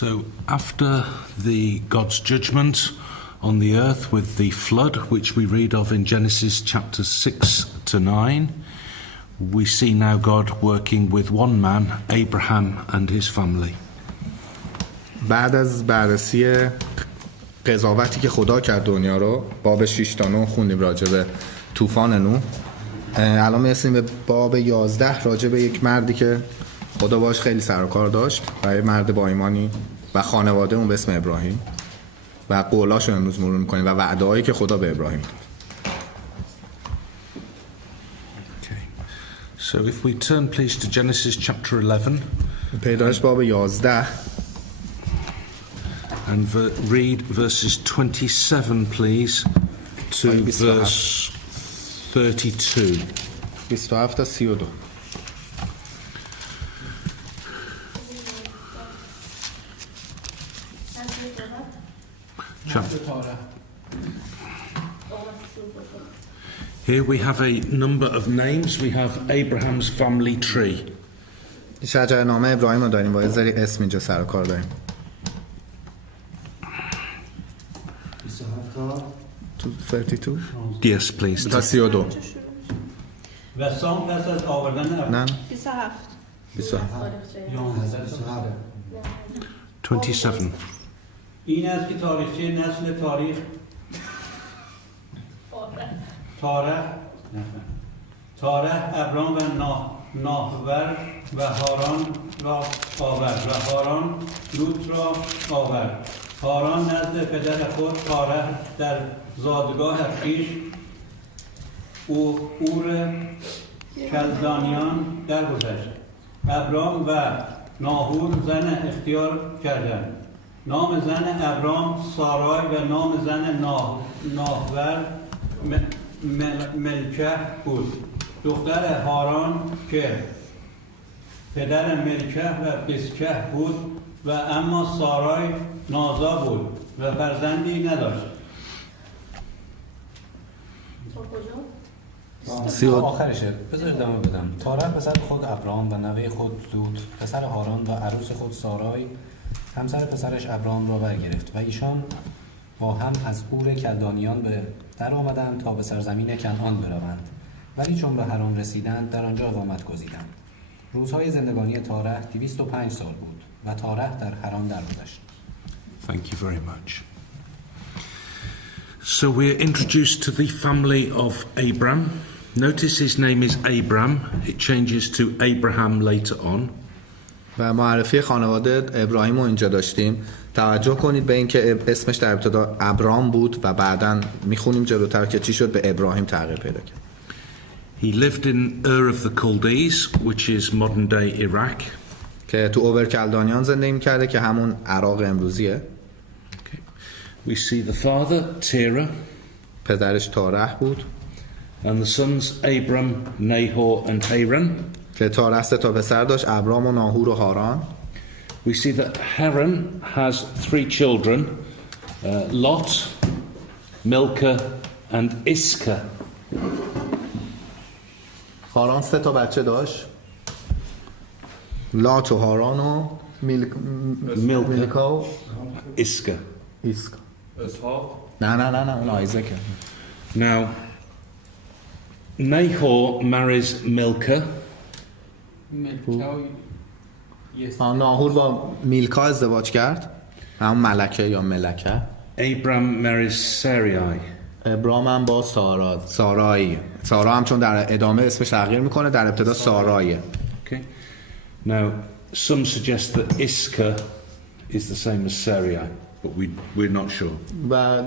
So after God's judgment on the earth with the flood, which we read of in Genesis chapter 6 to 9, we see now God working with one man, Abraham, and his family. بعد از بررسی قضاوتی که خدا کرد دنیا رو، باب 6 تا 9 خوندیم راجع به طوفان نوح. الان میرسیم به باب 11 راجع به یک مردی که خدا باش خیلی سر و کار داشت و یک مرد با ایمانی و خانواده اون به اسم ابراهیم و قولاشو امروز مرور میکنیم و وعده‌هایی که خدا به ابراهیم داد. So if we turn please to Genesis chapter 11. پیدایش باب 11 and read verses 27 please to verse 32. 27 تا 32. Here we have a number of names. We have Abraham's family tree. شجرنامه ابراهیم رو داریم، با یه سری اسم اینجا سر و کار داریم. 32 Yes please. تا 32. و سام پس از آوردن نه 27 27. این است که تاریخچه نسل تارح ابرام و ناهور و هاران را آورد و هاران لوط را آورد. هاران نزد پدر خود تارح در زادگاه خویش اور کلدانیان درگذشت. ابرام و ناهور زن اختیار کردند. نام زن ابرام سارای و نام زن ناهور ملکه بود. دختر هاران که پدر ملکه و بسکه بود و اما سارای نازا بود و فرزندی نداشت. آخرشه. بذارید ادامه بدم. تارح پسر خود ابرام و نوه خود لوط پسر هاران و عروس خود سارای همسر پسرش ابرام را برگرفت و ایشان با هم از اور کلدانیان به در آمدند تا به سرزمین کنعان بروند، ولی چون به حران رسیدند در آنجا اقامت گزیدند. روزهای زندگانی تارح 205 سال بود و تارح در حران درگذشت. Thank you very much. So we're introduced to the family of Abram. Notice his name is Abram. It changes to Abraham later on. و معرفی خانواده ابراهیم رو اینجا داشتیم. توجه کنید به این که اسمش در ابتدا ابرام بود و بعداً میخونیم جلوتر که چی شد به ابراهیم تغییر پیدا کرد. He lived in Ur of the Chaldees, which is modern day Iraq. که تو اوور کلدانیان زندگی میکرده که همون عراق امروزیه. Okay. We see the father, Terah. پدرش تارح بود. And the sons Abram, Nahor and Haran. که تارح 3 تا پسر داشت، ابرام و ناهور و هاران. We see that Haran has 3 children, Lot, Milcah and Iscah. هاران 3 تا بچه داشت، لات و هاران و میلکا و Iscah. نه اون آیزکه. Now, Nahor marries Milcah. ناهور با میلکا ازدواج کرد، همون ملکه یا ملکه. Abram marries Sarai. ابرام هم با سارایی. سارا هم چون در ادامه اسمش تغییر میکنه، در ابتدا سارایه. Okay. Now, some suggest that Iscah is the same as Sarai, but we're not sure. و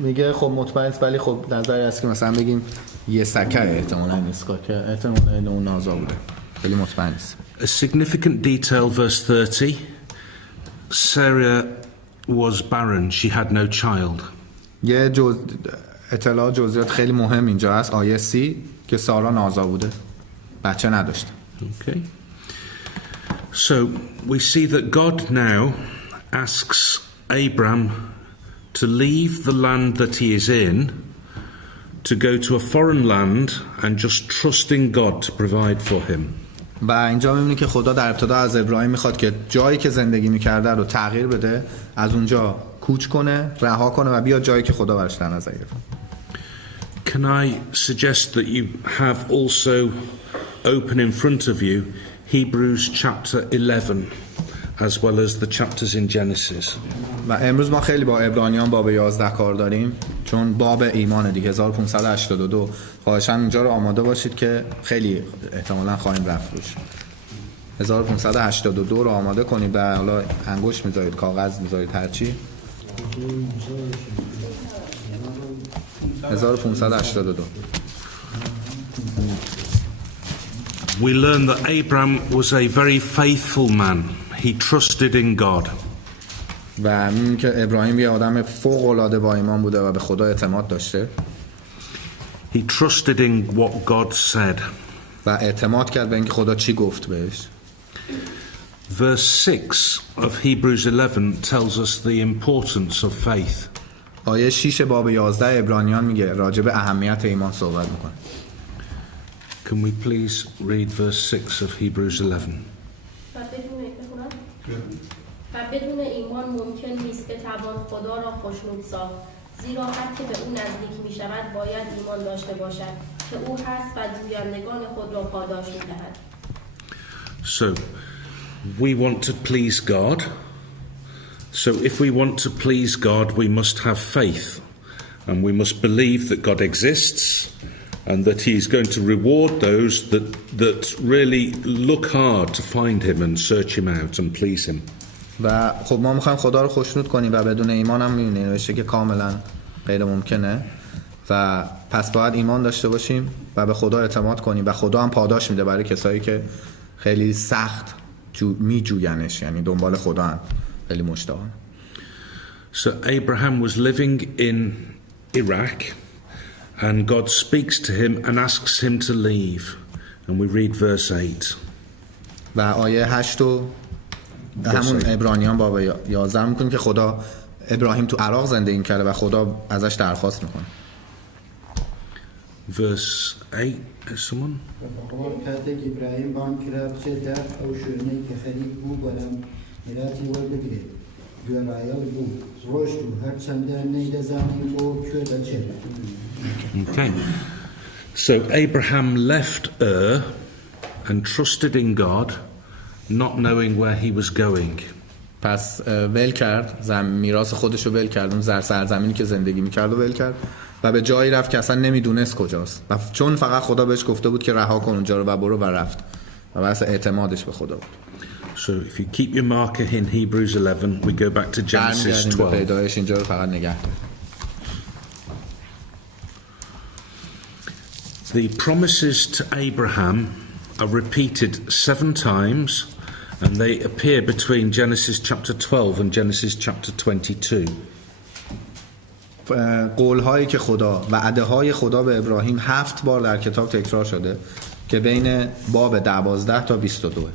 میگه خب مطمئن است، ولی خب نظری هست که مثلا بگیم یه سکه احتمالاً اسکا که احتمالاً اون نازا بوده، خیلی مطمئن است. A significant detail, verse 30. Sarah was barren; she had no child. یه اطلاع جزئیات خیلی مهم اینجا هست، آیه 30 که سارا نازا بوده، بچه نداشته. Okay. So we see that God now asks Abram to leave the land that he is in, to go to a foreign land and just trust in God to provide for him. و اینجا می‌بینی که خدا در ابتدا از ابراهیم میخواد که جایی که زندگی میکرده رو تغییر بده، از اونجا کوچ کنه، رها کنه و بیاد جایی که خدا براش در نظر گرفته. Can I suggest that you have also open in front of you Hebrews chapter 11 as well as the chapters in Genesis. و امروز ما خیلی با عبرانیان باب 11 کار داریم، چون باب ایمان دیگه 1582. خواهشاً اینجا رو آماده باشید که خیلی احتمالاً خواهیم رفت روش. 1582 رو آماده کنید و حالا انگشت میذارید، کاغذ میذارید، هرچی. 1582. We learn that Abraham was a very faithful man. He trusted in God. و می‌بینیم که ابراهیم یه آدم فوق‌العاده با ایمان بوده و به خدا اعتماد داشته. He trusted in what God said. و اعتماد کرد به اینکه خدا چی گفت بهش. Verse 6 of Hebrews 11 tells us the importance of faith. آیه 6 باب 11 عبرانیان میگه راجع به اهمیت ایمان صحبت میکنه. Can we please read verse 6 of Hebrews 11? و بدون ایمان ممکن نیست بتوان خدا را خوشنود ساخت، زیرا هر که به او نزدیک می شود باید ایمان داشته باشد که او هست و جویندگان خود را پاداش می دهد. So, we want to please God. So if we want to please God, we must have faith. And we must believe that God exists and that He is going to reward those that really look hard to find Him and search Him out and please Him. و خب ما میخوایم خدا رو خوشنود کنیم و بدون ایمان هم میبینیم نوشته که کاملا غیر ممکنه و پس باید ایمان داشته باشیم و به خدا اعتماد کنیم و خدا هم پاداش میده برای کسایی که خیلی سخت میجوینش، یعنی دنبال خدا هم خیلی مشتاقن. So Abraham was living in Iraq and God speaks to him and asks him to leave. And we read verse 8. و آیه 8 رو همون عبرانیان باب 11 میکنیم که خدا ابراهیم تو عراق زندگی کرده و خدا ازش درخواست میکنه. Verse 8, is someone? کاتێک ئیبراهیم بان کرا بچێتە ئەو شوێنەی کە خەریک بوو بەلام میراتی وەربگرێت. گوێڕایەڵ بوو، ڕۆشت و هەرچەندە نەیدەزانی بۆ کوێ دەچێت. Okay. So Abraham left Ur and trusted in God, not knowing where he was going. پس ول کرد، میراث خودش رو ول کرد، اون سرزمینی که زندگی میکرد رو ول کرد و به جایی رفت که اصلا نمیدونست کجاست و چون فقط خدا بهش گفته بود که رها کن اونجا رو و برو و رفت و واسه اعتمادش به خدا بود. So if you keep your marker in Hebrews 11, we go back to Genesis 12. پیدایش اینجا رو فقط نگه دار. The promises to Abraham are repeated 7 times and they appear between Genesis chapter 12 and Genesis chapter 22. قول‌هایی که خدا و وعده‌های خدا به ابراهیم 7 بار در کتاب تکرار شده که بین باب 12 تا 22.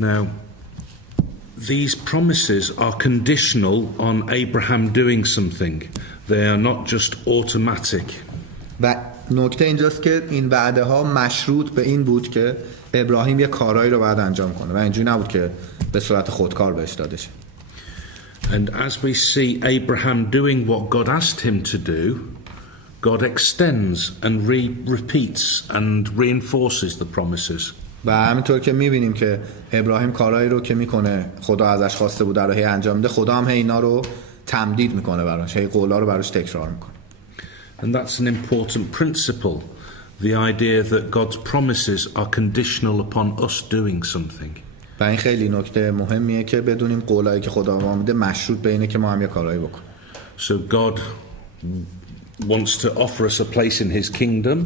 Now, these promises are conditional on Abraham doing something. They are not just automatic. و نکته اینجاست که این وعده ها مشروط به این بود که ابراهیم یه کارایی رو باید انجام کنه و اینجوری نبود که به صورت خودکار بهش داده شه. And as we see Abraham doing what God asked him to do, God extends and repeats and reinforces the promises. و همینطور که میبینیم که ابراهیم کارایی رو که میکنه خدا ازش خواسته بود رو هی انجام میده، خدا هم هی اینا رو تمدید میکنه براش، هی قولا رو براش تکرار میکنه. And that's an important principle, the idea that God's promises are conditional upon us doing something. و این خیلی نکته مهمیه که بدونیم قولایی که خدا ما میده مشروط به اینه که ما هم یه کارایی بکنیم. So God wants to offer us a place in his kingdom,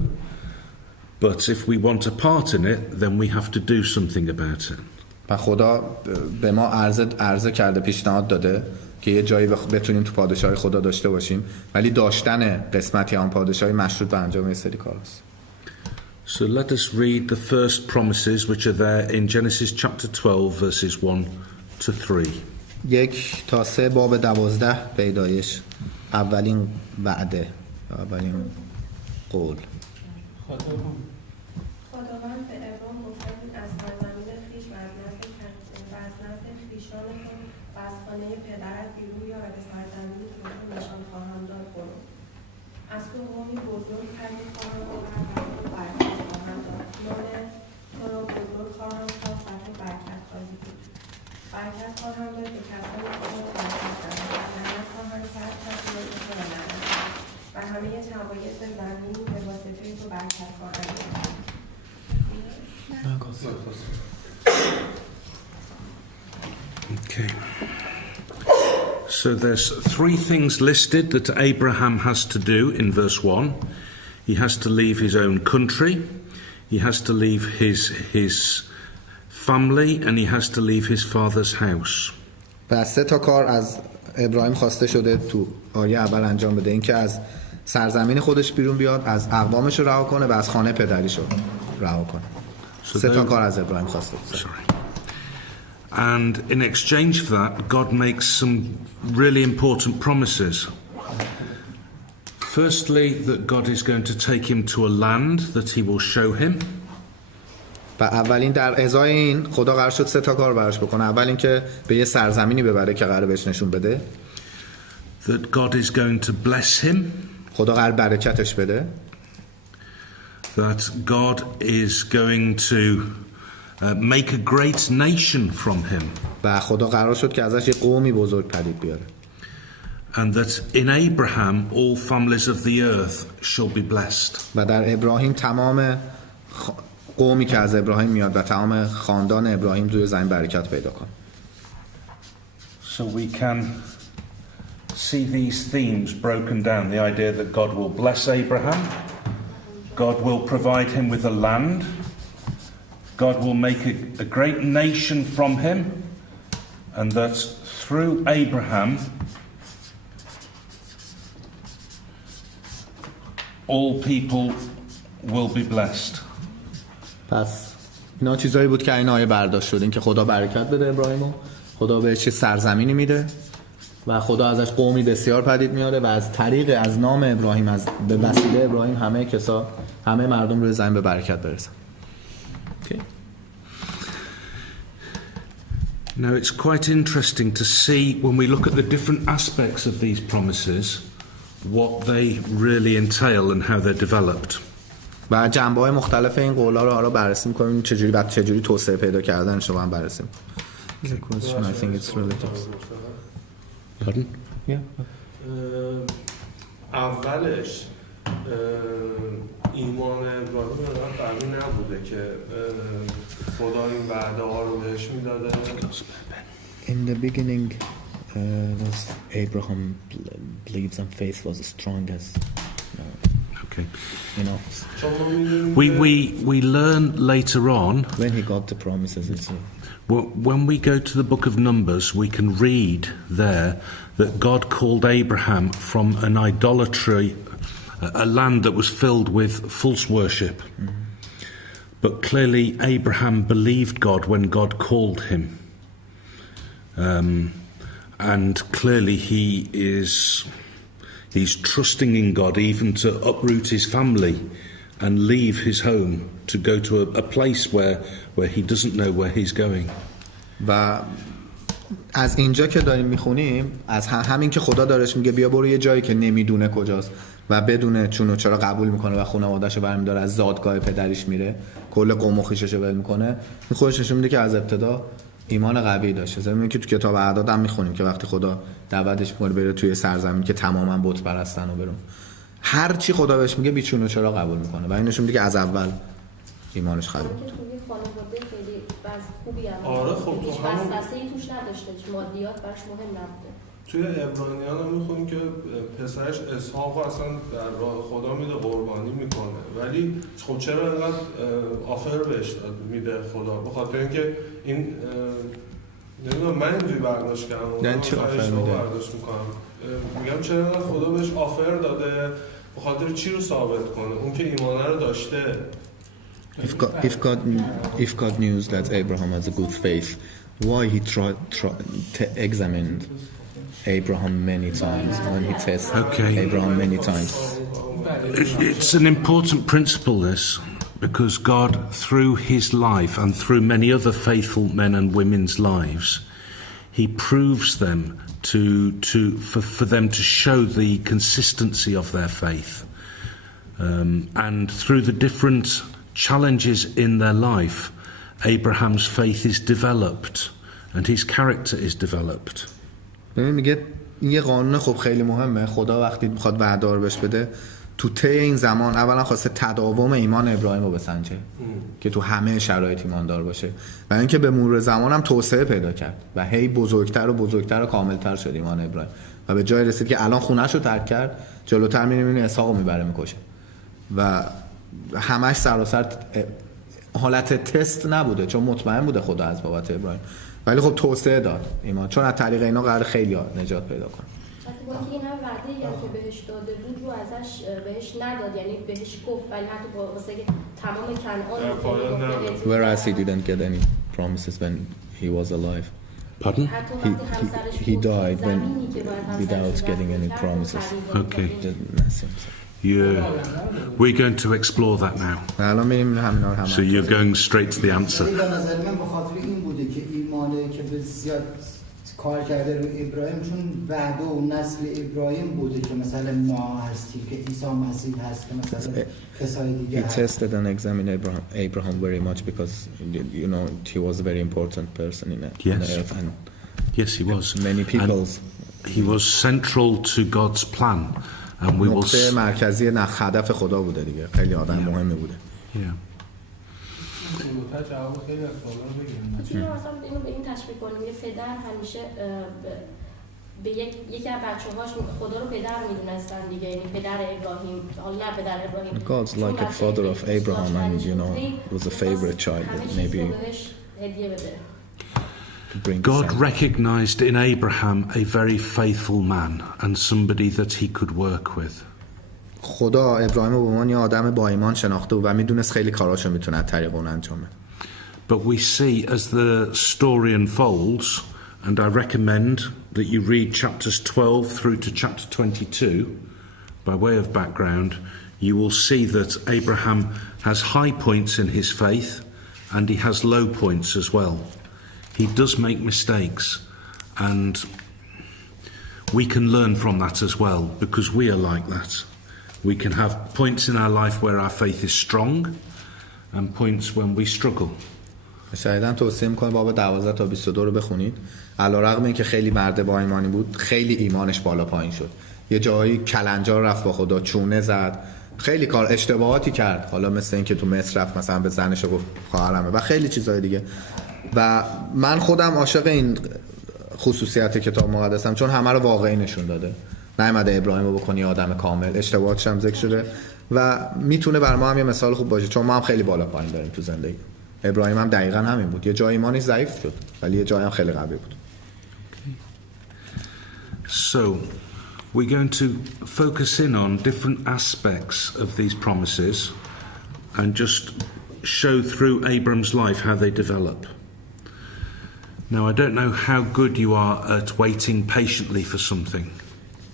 but if we want a part in it, then we have to do something about it. و خدا به ما عرضه کرده، پیشنهاد داده که یه جایی بتونیم تو پادشاهی خدا داشته باشیم، ولی داشتن قسمتی آن پادشاهی مشروط به انجام یه سری کاراست. So let us read the first promises which are there in Genesis chapter 12 verses 1 to 3. 1 تا 3 باب 12 پیدایش، اولین وعده، اولین قول. خدا خانه پدرت بیرون بیا و به سرزمینی که من نشان خواهم داد برو. از تو قومی بزرگ پدید خواهم آورد و تو برکت خواهم داد. نام تو را بزرگ خواهم ساخت و تو برکت خواهی بود. برکت خواهم داد به کسانی که تو را برکت دهند و لعنت خواهم کرد کسی را که تو را لعنت دهد. و همه طوایف زمین به واسطه تو برکت خواهند یافت. Okay. So there's three things listed that Abraham has to do in verse 1. He has to leave his own country, he has to leave his family, and he has to leave his father's house. و 3 تا کار از ابراهیم خواسته شده تو آیه اول انجام بده. اینکه از سرزمین خودش بیرون بیاد، از اقوامش رو رها کنه و از خانه پدریش رو رها کنه. 3 تا کار از ابراهیم خواسته. And in exchange for that, God makes some really important promises. Firstly, that God is going to take him to a land that he will show him. و اولین در ازای این خدا قرار شد 3 تا کار براش بکنه. اول اینکه به یه سرزمینی ببره که قرار بهش نشون بده. That God is going to bless him. خدا قرار برکتش بده. That God is going to make a great nation from him. و خدا قرار شد که ازش یه قومی بزرگ پدید بیاره. And that in Abraham all families of the earth shall be blessed. و در ابراهیم تمام قومی که از ابراهیم میاد و تمام خاندان ابراهیم توی زمین برکت پیدا کنه. So we can see these themes broken down. The idea that God will bless Abraham, God will provide him with a land, God will make a great nation from him, and that through Abraham all people will be blessed. پس اینا چیزایی بود که این آیه برداشت شد. این که خدا برکت بده ابراهیمو، خدا بهش سرزمینی میده و خدا ازش قومی بسیار پدید میاره و از طریق از نام ابراهیم، از به وسیله ابراهیم همه مردم روی زمین به برکت برسن. Okay. Now it's quite interesting to see when we look at the different aspects of these promises what they really entail and how they're developed. و جنبه‌های مختلف این قول‌ها رو بررسی می‌کنیم چجوری توسعه پیدا کردنش رو هم بررسی می‌کنیم. The question I think it's relative. Pardon? Yeah. اولش ایمان ابراهیم قوی نبوده که خدا این وعده ها رو بهش میداده. In the beginning, Abraham believes and faith was as strong as. Okay. You know. We learn later on when he got the promises. When we go to the book of Numbers, we can read there that God called Abraham from an idolatry, a land that was filled with false worship. But clearly Abraham believed God when God called him. And clearly he's trusting in God even to uproot his family and leave his home to go to a place where he doesn't know where he's going. و از اینجا که داریم میخونیم از همین که خدا دارش میگه بیا برو یه جایی که نمیدونه کجاست و بدون چون و چرا قبول میکنه و خانواده‌شو برمی‌داره، از زادگاه پدریش میره، کل قوم و خویششو ول میکنه. این خودش نشون میده که از ابتدا ایمان قوی داشته. زمین که تو کتاب اعداد هم میخونیم که وقتی خدا دعوتش میکنه بره توی سرزمین که تماما بت پرستن و برون، هر چی خدا بهش میگه بیچون و چرا قبول میکنه و این نشون میده که از اول ایمانش قوی بود. آره خب تو همون وسوسه‌ای توش نداشته، مادیات براش مهم نبوده. توی عبرانیان هم میخونیم که پسرش اسحاق اصلا در راه خدا میده قربانی میکنه، ولی خب چرا اینقدر آفر بهش میده خدا؟ به خاطر اینکه این نمیدونم من اینجوری برداشت کردم. یعنی چی آفر میده؟ برداشت میکنم میگم چرا اینقدر خدا بهش آفر داده؟ به خاطر چی رو ثابت کنه؟ اون که ایمانه رو داشته. If God knew that Abraham has a good faith, why he tried to examine Abraham many times when he tested Abraham many times? It's an important principle, this, because God, through his life and through many other faithful men and women's lives, he proves them for them to show the consistency of their faith. And through the different challenges in their life, Abraham's faith is developed and his character is developed. ببین میگه یه قانون خب خیلی مهمه. خدا وقتی میخواد وعده رو بهش بده تو طی این زمان اولا خواسته تداوم ایمان ابراهیم رو بسنجه که تو همه شرایط ایماندار باشه و اینکه به مرور زمان هم توسعه پیدا کرد و هی بزرگتر و بزرگتر و کاملتر شد ایمان ابراهیم و به جای رسید که الان خونه‌شو ترک کرد، جلوتر می‌بینیم اسحاقو میبره میکشه و همش سراسر حالت تست نبوده چون مطمئن بوده خدا از بابت ابراهیم، ولی خب توسعه داد ایمان چون از طریق اینا قرار خیلی نجات پیدا کنه. با اینکه این هم وعده‌ای که بهش داده بود رو ازش بهش نداد، یعنی بهش گفت ولی حتی واسه که تمام کنعان Whereas he didn't get any promises when he was alive. Pardon? He died without getting any promises. Okay. Yeah. We're going to explore that now. الان می‌ریم همینا رو So you're going straight to the answer. به نظر من به خاطر این بوده که ایمانه که به زیاد کار کرده رو ابراهیم چون وعده و نسل ابراهیم بوده که مثلا ما هستیم که عیسی مسیح هست که مثلا کسای دیگه He tested and examined Abraham very much because you know he was a very important person in the earth and yes he was. Many people he was central to God's plan and we will نقطه مرکزی هدف خدا بوده دیگه. خیلی آدم مهمی بوده. جواب خیلی از سوالا رو بگیریم. چون مثلا اینو به این تشبیه کنیم که پدر همیشه به یکی از بچه‌هاش خدا رو پدر می‌دونستن دیگه، یعنی پدر ابراهیم، حالا نه پدر ابراهیم. God's like a father of Abraham and you know was a favorite child maybe. God recognized in Abraham a very faithful man and somebody that he could work with. خدا ابراهیم رو به عنوان یه آدم با ایمان شناخته و میدونست خیلی کاراشو میتونه از طریق اون انجام بده. But we see as the story unfolds, and I recommend that you read chapters 12 through to chapter 22 by way of background, you will see that Abraham has high points in his faith and he has low points as well. He does make mistakes and we can learn from that as well because we are like that. We can have points in our life where our faith is strong and points when we struggle. شایدم توصیه میکنه باب 12 تا 22 رو بخونید. علیرغم اینکه خیلی مرد با ایمانی بود، خیلی ایمانش بالا پایین شد. یه جایی کلنجار رفت با خدا، چونه زد، خیلی کار اشتباهاتی کرد. حالا مثل اینکه تو مصر رفت مثلا به زنش گفت خواهرمه و خیلی چیزای دیگه. و من خودم عاشق این خصوصیت کتاب مقدسم چون همه رو واقعی نشون داده. نیامده ابراهیم رو بکنی آدم کامل، اشتباهاتش هم ذکر شده و میتونه بر ما هم یه مثال خوب باشه چون ما هم خیلی بالا پایین داریم تو زندگی. ابراهیم هم دقیقاً همین بود. یه جایی ایمانش ضعیف شد ولی یه جایی هم خیلی قوی بود. So we're going to focus in on different aspects of these promises and just show through Abram's life how they develop. Now I don't know how good you are at waiting patiently for something.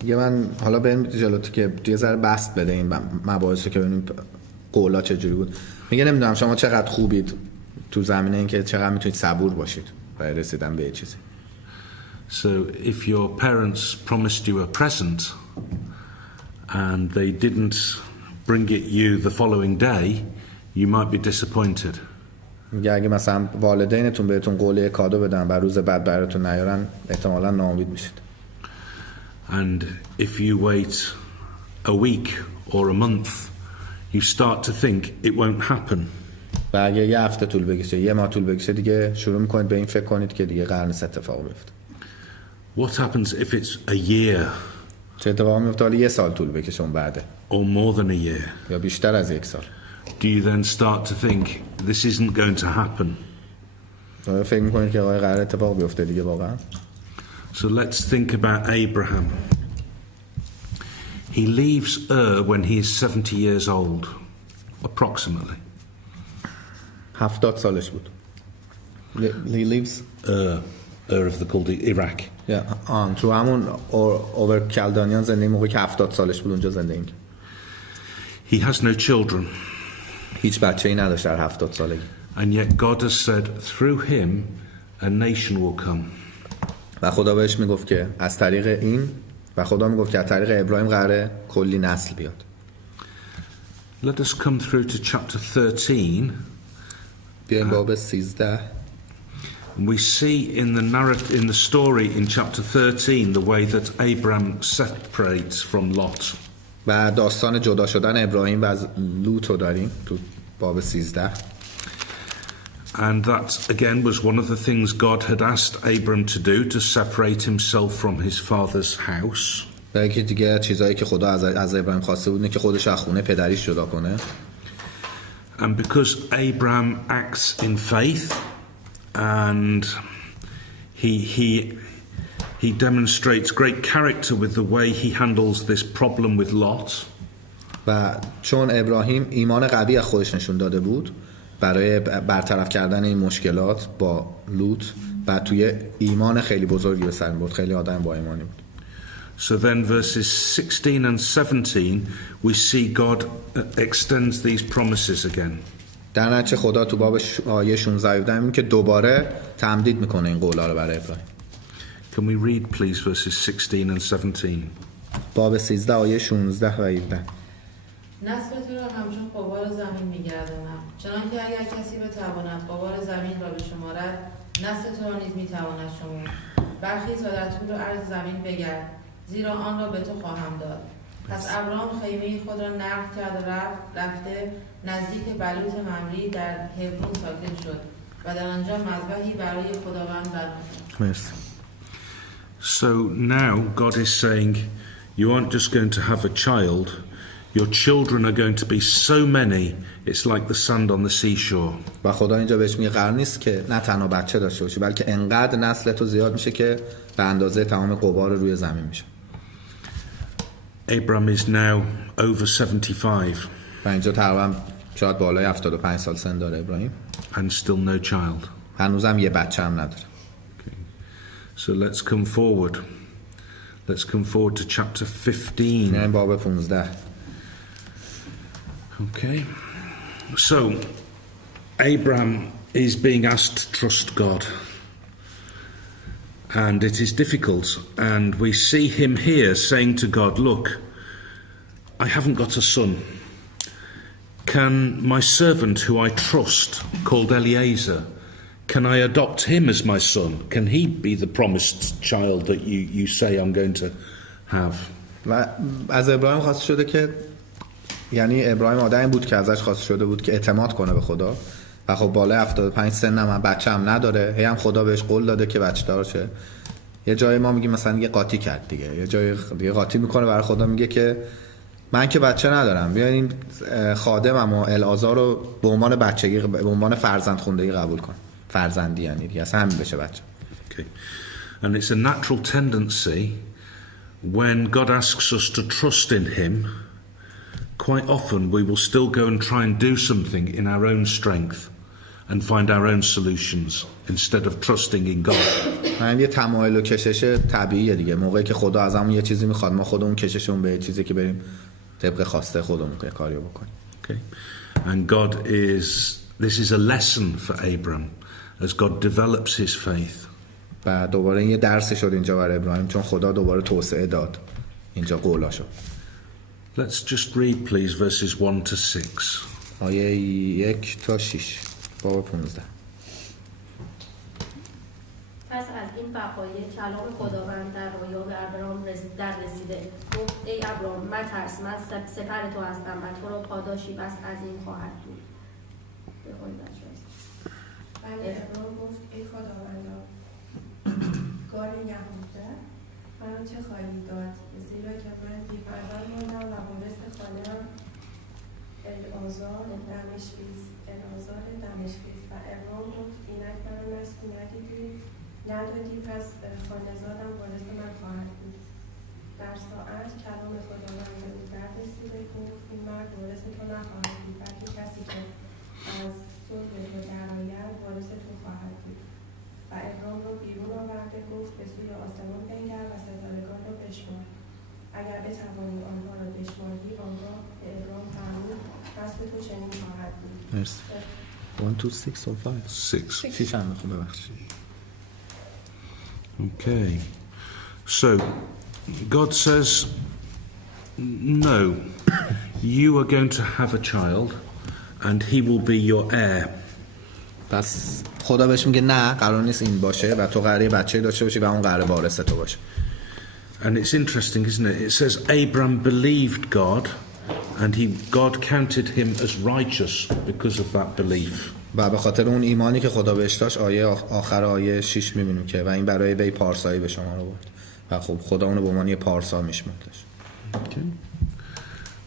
یه من حالا بریم جلوتر که یه ذره بسط بده این مباحثو که ببینیم قولا چجوری بود. میگه نمیدونم شما چقدر خوبید تو زمینه این که چقدر میتونید صبور باشید برای رسیدن به یه چیزی. So if your parents promised you a present and they didn't bring it you the following day, you might be disappointed. میگه اگه مثلا والدینتون بهتون قول کادو بدن و روز بعد براتون نیارن احتمالاً ناامید میشید. And if you wait a week or a month, you start to think it won't happen. و اگه یه هفته طول بکشه، یه ماه طول بکشه دیگه شروع میکنید به این فکر کنید که دیگه قرار نیست اتفاق بیفته. What happens if it's a year? چه اتفاقی میفته حالا یه سال طول بکشه اون بعده؟ Or more than a year? یا بیشتر از یک سال؟ Do you then start to think this isn't going to happen? فکر میکنید که قرار اتفاق بیفته دیگه واقعا؟ So let's think about Abraham. He leaves Ur when he is 70 years old, approximately. 70 سالش بود. He leaves Ur of the Chaldees, Iraq. تو همون اوور کلدانیان زندگی موقعی که 70 سالش بود اونجا زندگی کرد. He has no children. هیچ بچه‌ای نداشت در 70 سالگی. And yet God has said through him a nation will come. و خدا بهش میگفت که از طریق این و خدا میگفت که از طریق ابراهیم قراره کلی نسل بیاد. Let us come through to chapter 13. بیایم باب 13. We see in the story in chapter 13 the way that Abram separates from Lot. و داستان جدا شدن ابراهیم و از لوط رو داریم تو باب 13. And that again was one of the things God had asked Abram to do, to separate himself from his father's house. و یکی دیگه چیزایی که خدا از ابراهیم خواسته بود اینه که خودش از خونه پدریش جدا کنه. And because Abram acts in faith and he demonstrates great character with the way he handles this problem with Lot. و چون ابراهیم ایمان قوی از خودش نشون داده بود برای برطرف کردن این مشکلات با لوط و توی ایمان خیلی بزرگی به سر برد، خیلی آدم با ایمانی بود. So then verses 16 and 17 we see God extends these promises again. در نتیجه خدا تو باب آیه 16 میگه که دوباره تمدید میکنه این قولا رو برای ابراهیم. Can we read please verses 16 and 17? باب 13 آیه 16 و 17. نسل تو را همچون غبار زمین می‌گردانم، چنانکه اگر کسی بتواند غبار زمین را بشمارد، نسل تو را نیز می‌تواند شمرد. برخیز و در طول و عرض زمین بگرد، زیرا آن را به تو خواهم داد. پس ابرام خیمه خود را نقل کرد و رفته نزدیک بلوط ممری در هبرون ساکن شد و در آنجا مذبحی برای خداوند برپاشد. مرسی. So now God is saying you aren't just going to have a child, your children are going to be so many it's like the sand on the seashore. و خدا اینجا بهش میگه قرار نیست که نه تنها بچه داشته باشی بلکه انقدر نسل تو زیاد میشه که به اندازه تمام غبار روی زمین میشه. Abram is now over 75 و اینجا تقریبا شاید بالای 75 سال سن داره ابراهیم. and still no child. هنوزم یه بچه هم نداره. So let's come forward. Let's come forward to chapter 15. میایم باب 15. Okay. So Abram is being asked to trust God. And it is difficult. And we see him here saying to God, look, I haven't got a son. Can my servant who I trust, called Eliezer, can I adopt him as my son? Can he be the promised child that you say I'm going to have? و از ابراهیم خواسته شده که یعنی ابراهیم آدمی بود که ازش خواسته شده بود که اعتماد کنه به خدا و خب بالای 75 سن هم بچه هم نداره، هی هم خدا بهش قول داده که بچه دار شه. یه جای ما میگیم مثلا یه قاطی کرد دیگه، یه جای دیگه قاطی میکنه برای خدا، میگه که من که بچه ندارم، بیاین خادمم و العازر رو به عنوان بچگی به عنوان فرزند خوندگی قبول کن. فرزندی یعنی دیگه اصلا همین بشه بچه. Okay. And it's a natural tendency when God asks us to trust in him, quite often we will still go and try and do something in our own strength and find our own solutions instead of trusting in God. این یه تمایل و کشش طبیعیه دیگه. موقعی که خدا ازمون یه چیزی میخواد ما خودمون کششمون به چیزی که بریم طبق خواسته خودمون کاریو بکنیم. Okay. And God this is a lesson for Abram as God develops his faith. و دوباره یه درسی شد اینجا برای ابراهیم چون خدا دوباره توسعه داد اینجا قولاشو. Let's just read please verses 1 to 6. آیه 1 تا 6 باب 15. پس از این وقایع کلام خداوند در رویا به ابرام در رسیده گفت ای ابرام مترس، من سپر تو هستم و تو را پاداشی بس عظیم خواهد بود. بله ابرام گفت ای خداوندا کار یهودا من چه خواهی داد، زیرا که من بی‌فرزند ماندم و وارث خانه‌ام العازر دمشقی است. و ابرام گفت اینک مرا نسلی ندادی پس خانه‌زادم وارث من خواهد بود. در ساعت کلام خداوند به او در رسیده گفت این مرد وارث تو نخواهد بود، بلکه کسی که از صلح تو درآید وارث تو خواهد بود. و ابرام را بیرون آورده گفت به سوی آسمان بنگر و ستارگان را بشمار. اگر بتوانی آنها را بشماری آنگاه به ابرام فرمود نسل تو چنین خواهد بود. مرسی. 1 2 6 or 5 6. 6 هم میخوام ببخشید. Okay. So, God says, no, you are going to have a child and he will be your heir. پس خدا بهش میگه نه قرار نیست این باشه و تو قراره بچه داشته باشی و اون قراره وارث تو باشه. And it's interesting, isn't it? It says Abram believed God and God counted him as righteous because of that belief. و به خاطر اون ایمانی که خدا بهش داشت آخر آیه 6 میبینیم که و این برای وی پارسایی به شما رو برد و خب خدا اونو به عنوان یه پارسا میشمردش. Okay.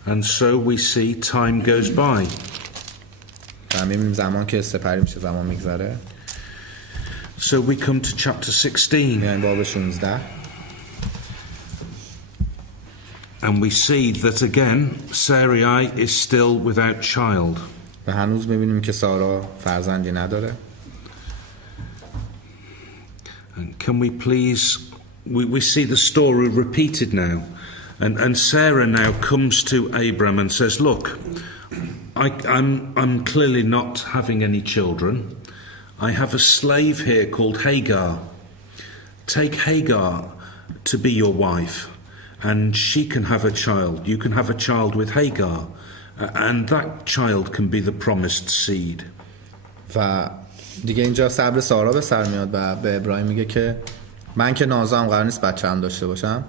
And so we see time goes by. و میبینیم زمان که سپری میشه زمان میگذره. So we come to chapter 16. یعنی باب 16. And we see that again Sarai is still without child. و هنوز میبینیم که سارا فرزندی نداره. And can we please we see the story repeated now. And Sarah now comes to Abram and says, look, I'm clearly not having any children. I have a slave here called Hagar. Take Hagar to be your wife, and she can have a child. You can have a child with Hagar, and that child can be the promised seed. و دیگه اینجا صبر سارا به سر میاد و به ابراهیم میگه که من که نازم قرار نیست بچه هم داشته باشم.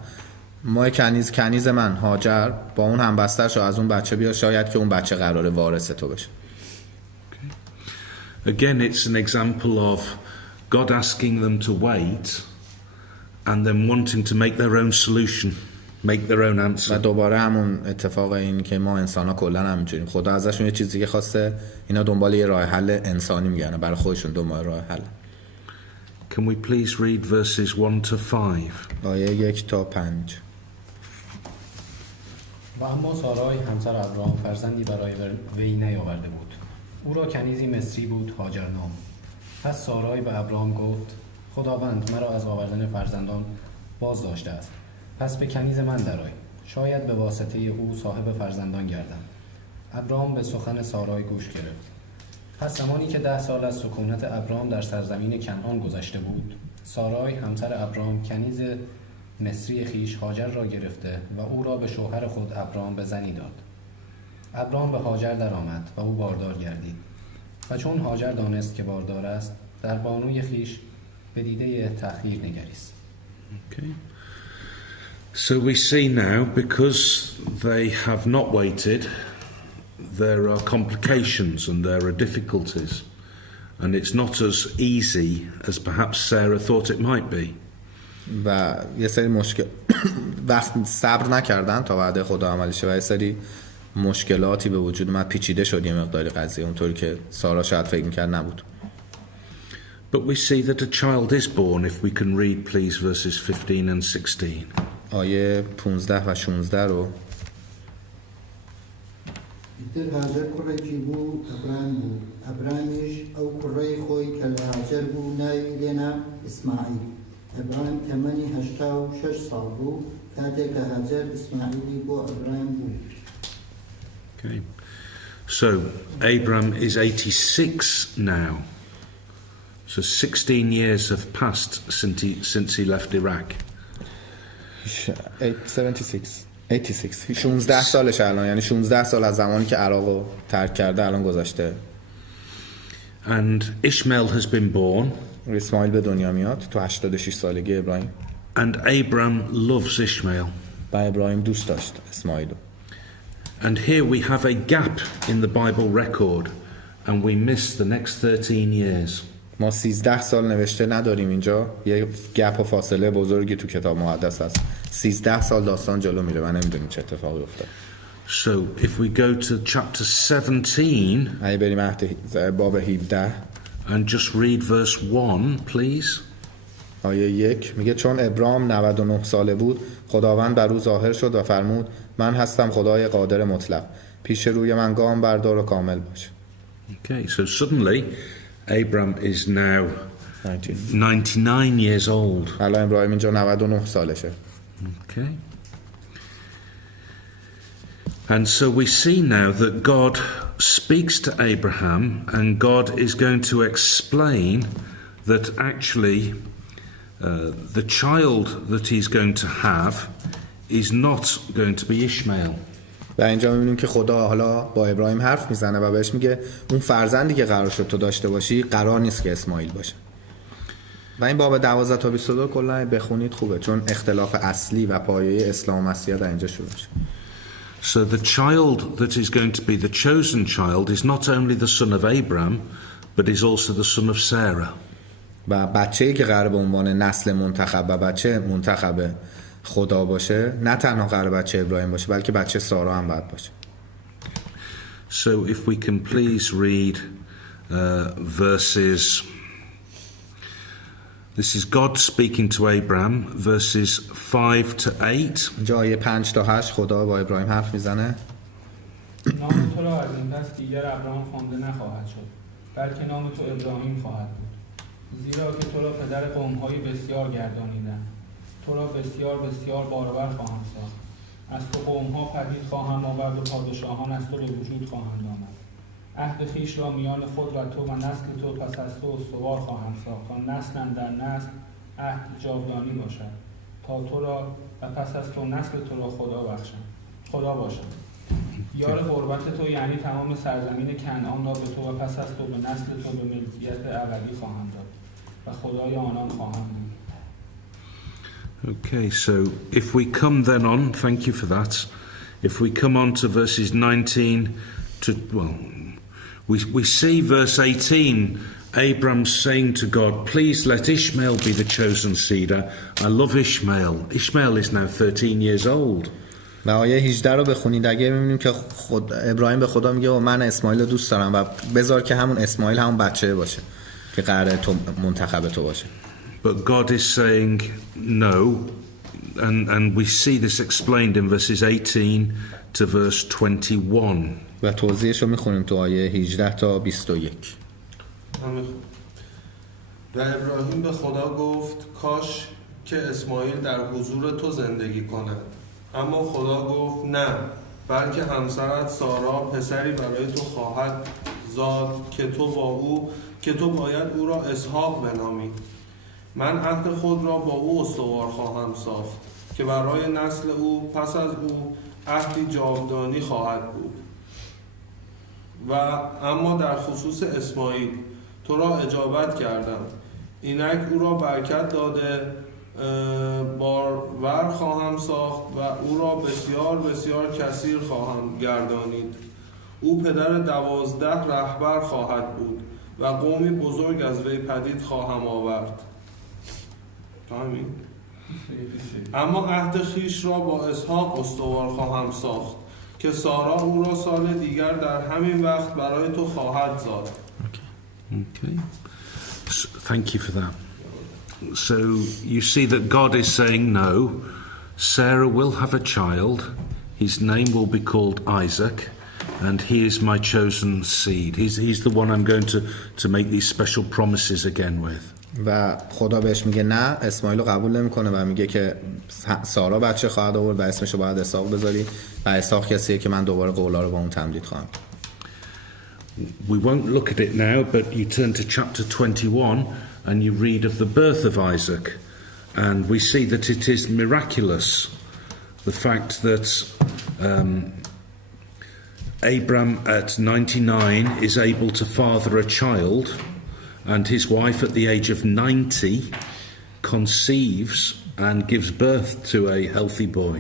ما کنیز من هاجر با اون همبستر شو از اون بچه بیا شاید که اون بچه قراره وارث تو بشه. Again, it's an example of God asking them to wait and then wanting to make their own solution, make their own answer. و دوباره همون اتفاق این که ما انسان‌ها کلا همینجوریم. خدا ازشون یه چیزی که خواسته اینا دنبال یه راه حل انسانی میگردن برای خودشون دنبال راه حل. Can we please read verses 1 to 5? آیه 1 تا 5. و اما سارای همسر ابراهام فرزندی برای وی نیاورده بود. او را کنیزی مصری بود هاجر نام. پس سارای به ابراهام گفت خداوند مرا از آوردن فرزندان باز داشته است. پس به کنیز من درآی. شاید به واسطه او صاحب فرزندان گردم. ابراهام به سخن سارای گوش گرفت. پس زمانی که 10 سال از سکونت ابراهام در سرزمین کنعان گذشته بود، سارای همسر ابراهام کنیز مصری خیش هاجر را گرفته و او را به شوهر خود ابراهام به زنی داد. ابراهام به هاجر درآمد و او باردار گردید و چون هاجر دانست که باردار است در بانوی خیش به دیده تأخیر نگریست. Okay. So we see now, because they have not waited, there are complications and there are difficulties, and it's not as easy as perhaps Sarah thought it might be. و یه سری مشکل وقت صبر نکردن تا وعده خدا عملی شه و یه سری مشکلاتی به وجود اومد، پیچیده شد یه مقداری قضیه اونطوری که سارا شاید فکر می‌کرد نبود. But we see that a child is born, if we can read please verses 15 and 16. آیه 15 و 16 رو در هاجر کوڕێکی بوو ئەبرام بوو ئەبرامیش ئەو کوڕەی خۆی کە لە هاجر بوو ناوی لێنا ئیسماعیل ئەبرام تەمەنی 86 ساڵ بوو کاتێک کە هاجر ئیسماعیلی بۆ ئەبرام بوو. Okay. So Abram is 86 now. So 16 years have passed since he left Iraq. 86 16 سالش الان، یعنی 16 سال از زمانی که عراق رو ترک کرده الان گذشته. And Ishmael has been born. اسماعیل به دنیا میاد تو 86 سالگی ابراهیم. And Abram loves Ishmael. و ابراهیم دوست داشت اسماعیل رو. And here we have a gap in the Bible record and we miss the next 13 years. ما 13 سال نوشته نداریم اینجا، یه گپ و فاصله بزرگی تو کتاب مقدس هست. 13 سال داستان جلو میره و نمیدونیم چه اتفاقی افتاد. So if we go to chapter 17 اگه بریم باب 17 and just read verse 1 please. آیه 1 میگه چون ابرام 99 ساله بود خداوند بر او ظاهر شد و فرمود من هستم خدای قادر مطلق، پیش روی من گام بردار و کامل باش. Okay, so suddenly Abram is now 99 years old. الان ابراهیم اینجا 99 سالشه. Okay. And so we see now that God speaks to Abraham and God is going to explain that actually the child that he's going to have is not going to be Ishmael. و اینجا می‌بینیم که خدا حالا با ابراهیم حرف میزنه و بهش میگه اون فرزندی که قرار شد تو داشته باشی قرار نیست که اسماعیل باشه. و این باب 12 تا 22 کلا بخونید خوبه چون اختلاف اصلی و پایه اسلام و مسیحیت در اینجا شروع میشه. So the child that is going to be the chosen child is not only the son of Abraham, but is also the son of Sarah. و بچه‌ای که قرار به عنوان نسل منتخب و بچه منتخب خدا باشه نه تنها قرار بچه ابراهیم باشه بلکه بچه سارا هم باید باشه. So if we can please read verses. This is God speaking to Abraham, verses 5 to 8. اینجا آیه 5 تا 8 خدا با ابراهیم حرف میزنه. نام تو را از این پس دیگر ابراهام خوانده نخواهد شد، بلکه نام تو ابراهیم خواهد بود، زیرا که تو را پدر قوم‌های بسیار گردانیدم. تو را بسیار بسیار بارور خواهم ساخت. از تو قوم‌ها پدید خواهم آورد و پادشاهان از تو به وجود خواهند آمد. عهد خویش را میان خود و تو و نسل تو پس از تو استوار خواهم ساخت تا نسل اندر نسل عهد جاودانی باشد تا تو را و پس از تو نسل تو را خدا باشد. یار غربت تو یعنی تمام سرزمین کنعان را به تو و پس از تو به نسل تو به ملکیت ابدی خواهم داد و خدای آنان خواهم بود. Okay, so if we come then on, thank you for that. If we come on to verses 19 to, well, we see verse 18, Abram saying to God, please let Ishmael be the chosen seed. I love Ishmael. Ishmael is now 13 years old. و آیه 18 رو بخونید اگه می‌بینیم که ابراهیم به خدا میگه و من اسماعیل رو دوست دارم و بذار که همون اسماعیل همون بچه باشه که قراره تو منتخب تو باشه. But God is saying no, and we see this explained in verses 18 to verse 21. و توضیحش رو میخونیم تو آیه 18 تا 21. و ابراهیم به خدا گفت کاش که اسماعیل در حضور تو زندگی کند. اما خدا گفت نه، بلکه همسرت سارا پسری برای تو خواهد زاد که تو باید او را اسحاق بنامی. من عهد خود را با او استوار خواهم ساخت که برای نسل او پس از او عهدی جاودانی خواهد بود. و اما در خصوص اسماعیل تو را اجابت کردم، اینک او را برکت داده بارور خواهم ساخت و او را بسیار بسیار کثیر خواهم گردانید. او پدر 12 رهبر خواهد بود و قومی بزرگ از وی پدید خواهم آورد. همین. اما عهد خویش را با اسحاق استوار خواهم ساخت که سارا او را سال دیگر در همین وقت برای تو خواهد زاد. Okay. So, thank you for that. So you see that God is saying no. Sarah will have a child. His name will be called Isaac, and he is my chosen seed. He's the one I'm going to make these special promises again with. و خدا بهش میگه نه، اسماعیل رو قبول نمیکنه و میگه که سارا بچه خواهد آورد و اسمش رو باید اسحاق بذاری و اسحاق کسیه که من دوباره قولا رو با اون تمدید خواهم. We won't look at it now, but you turn to chapter 21 and you read of the birth of Isaac, and we see that it is miraculous, the fact that Abram at 99 is able to father a child, and his wife at the age of 90 conceives and gives birth to a healthy boy.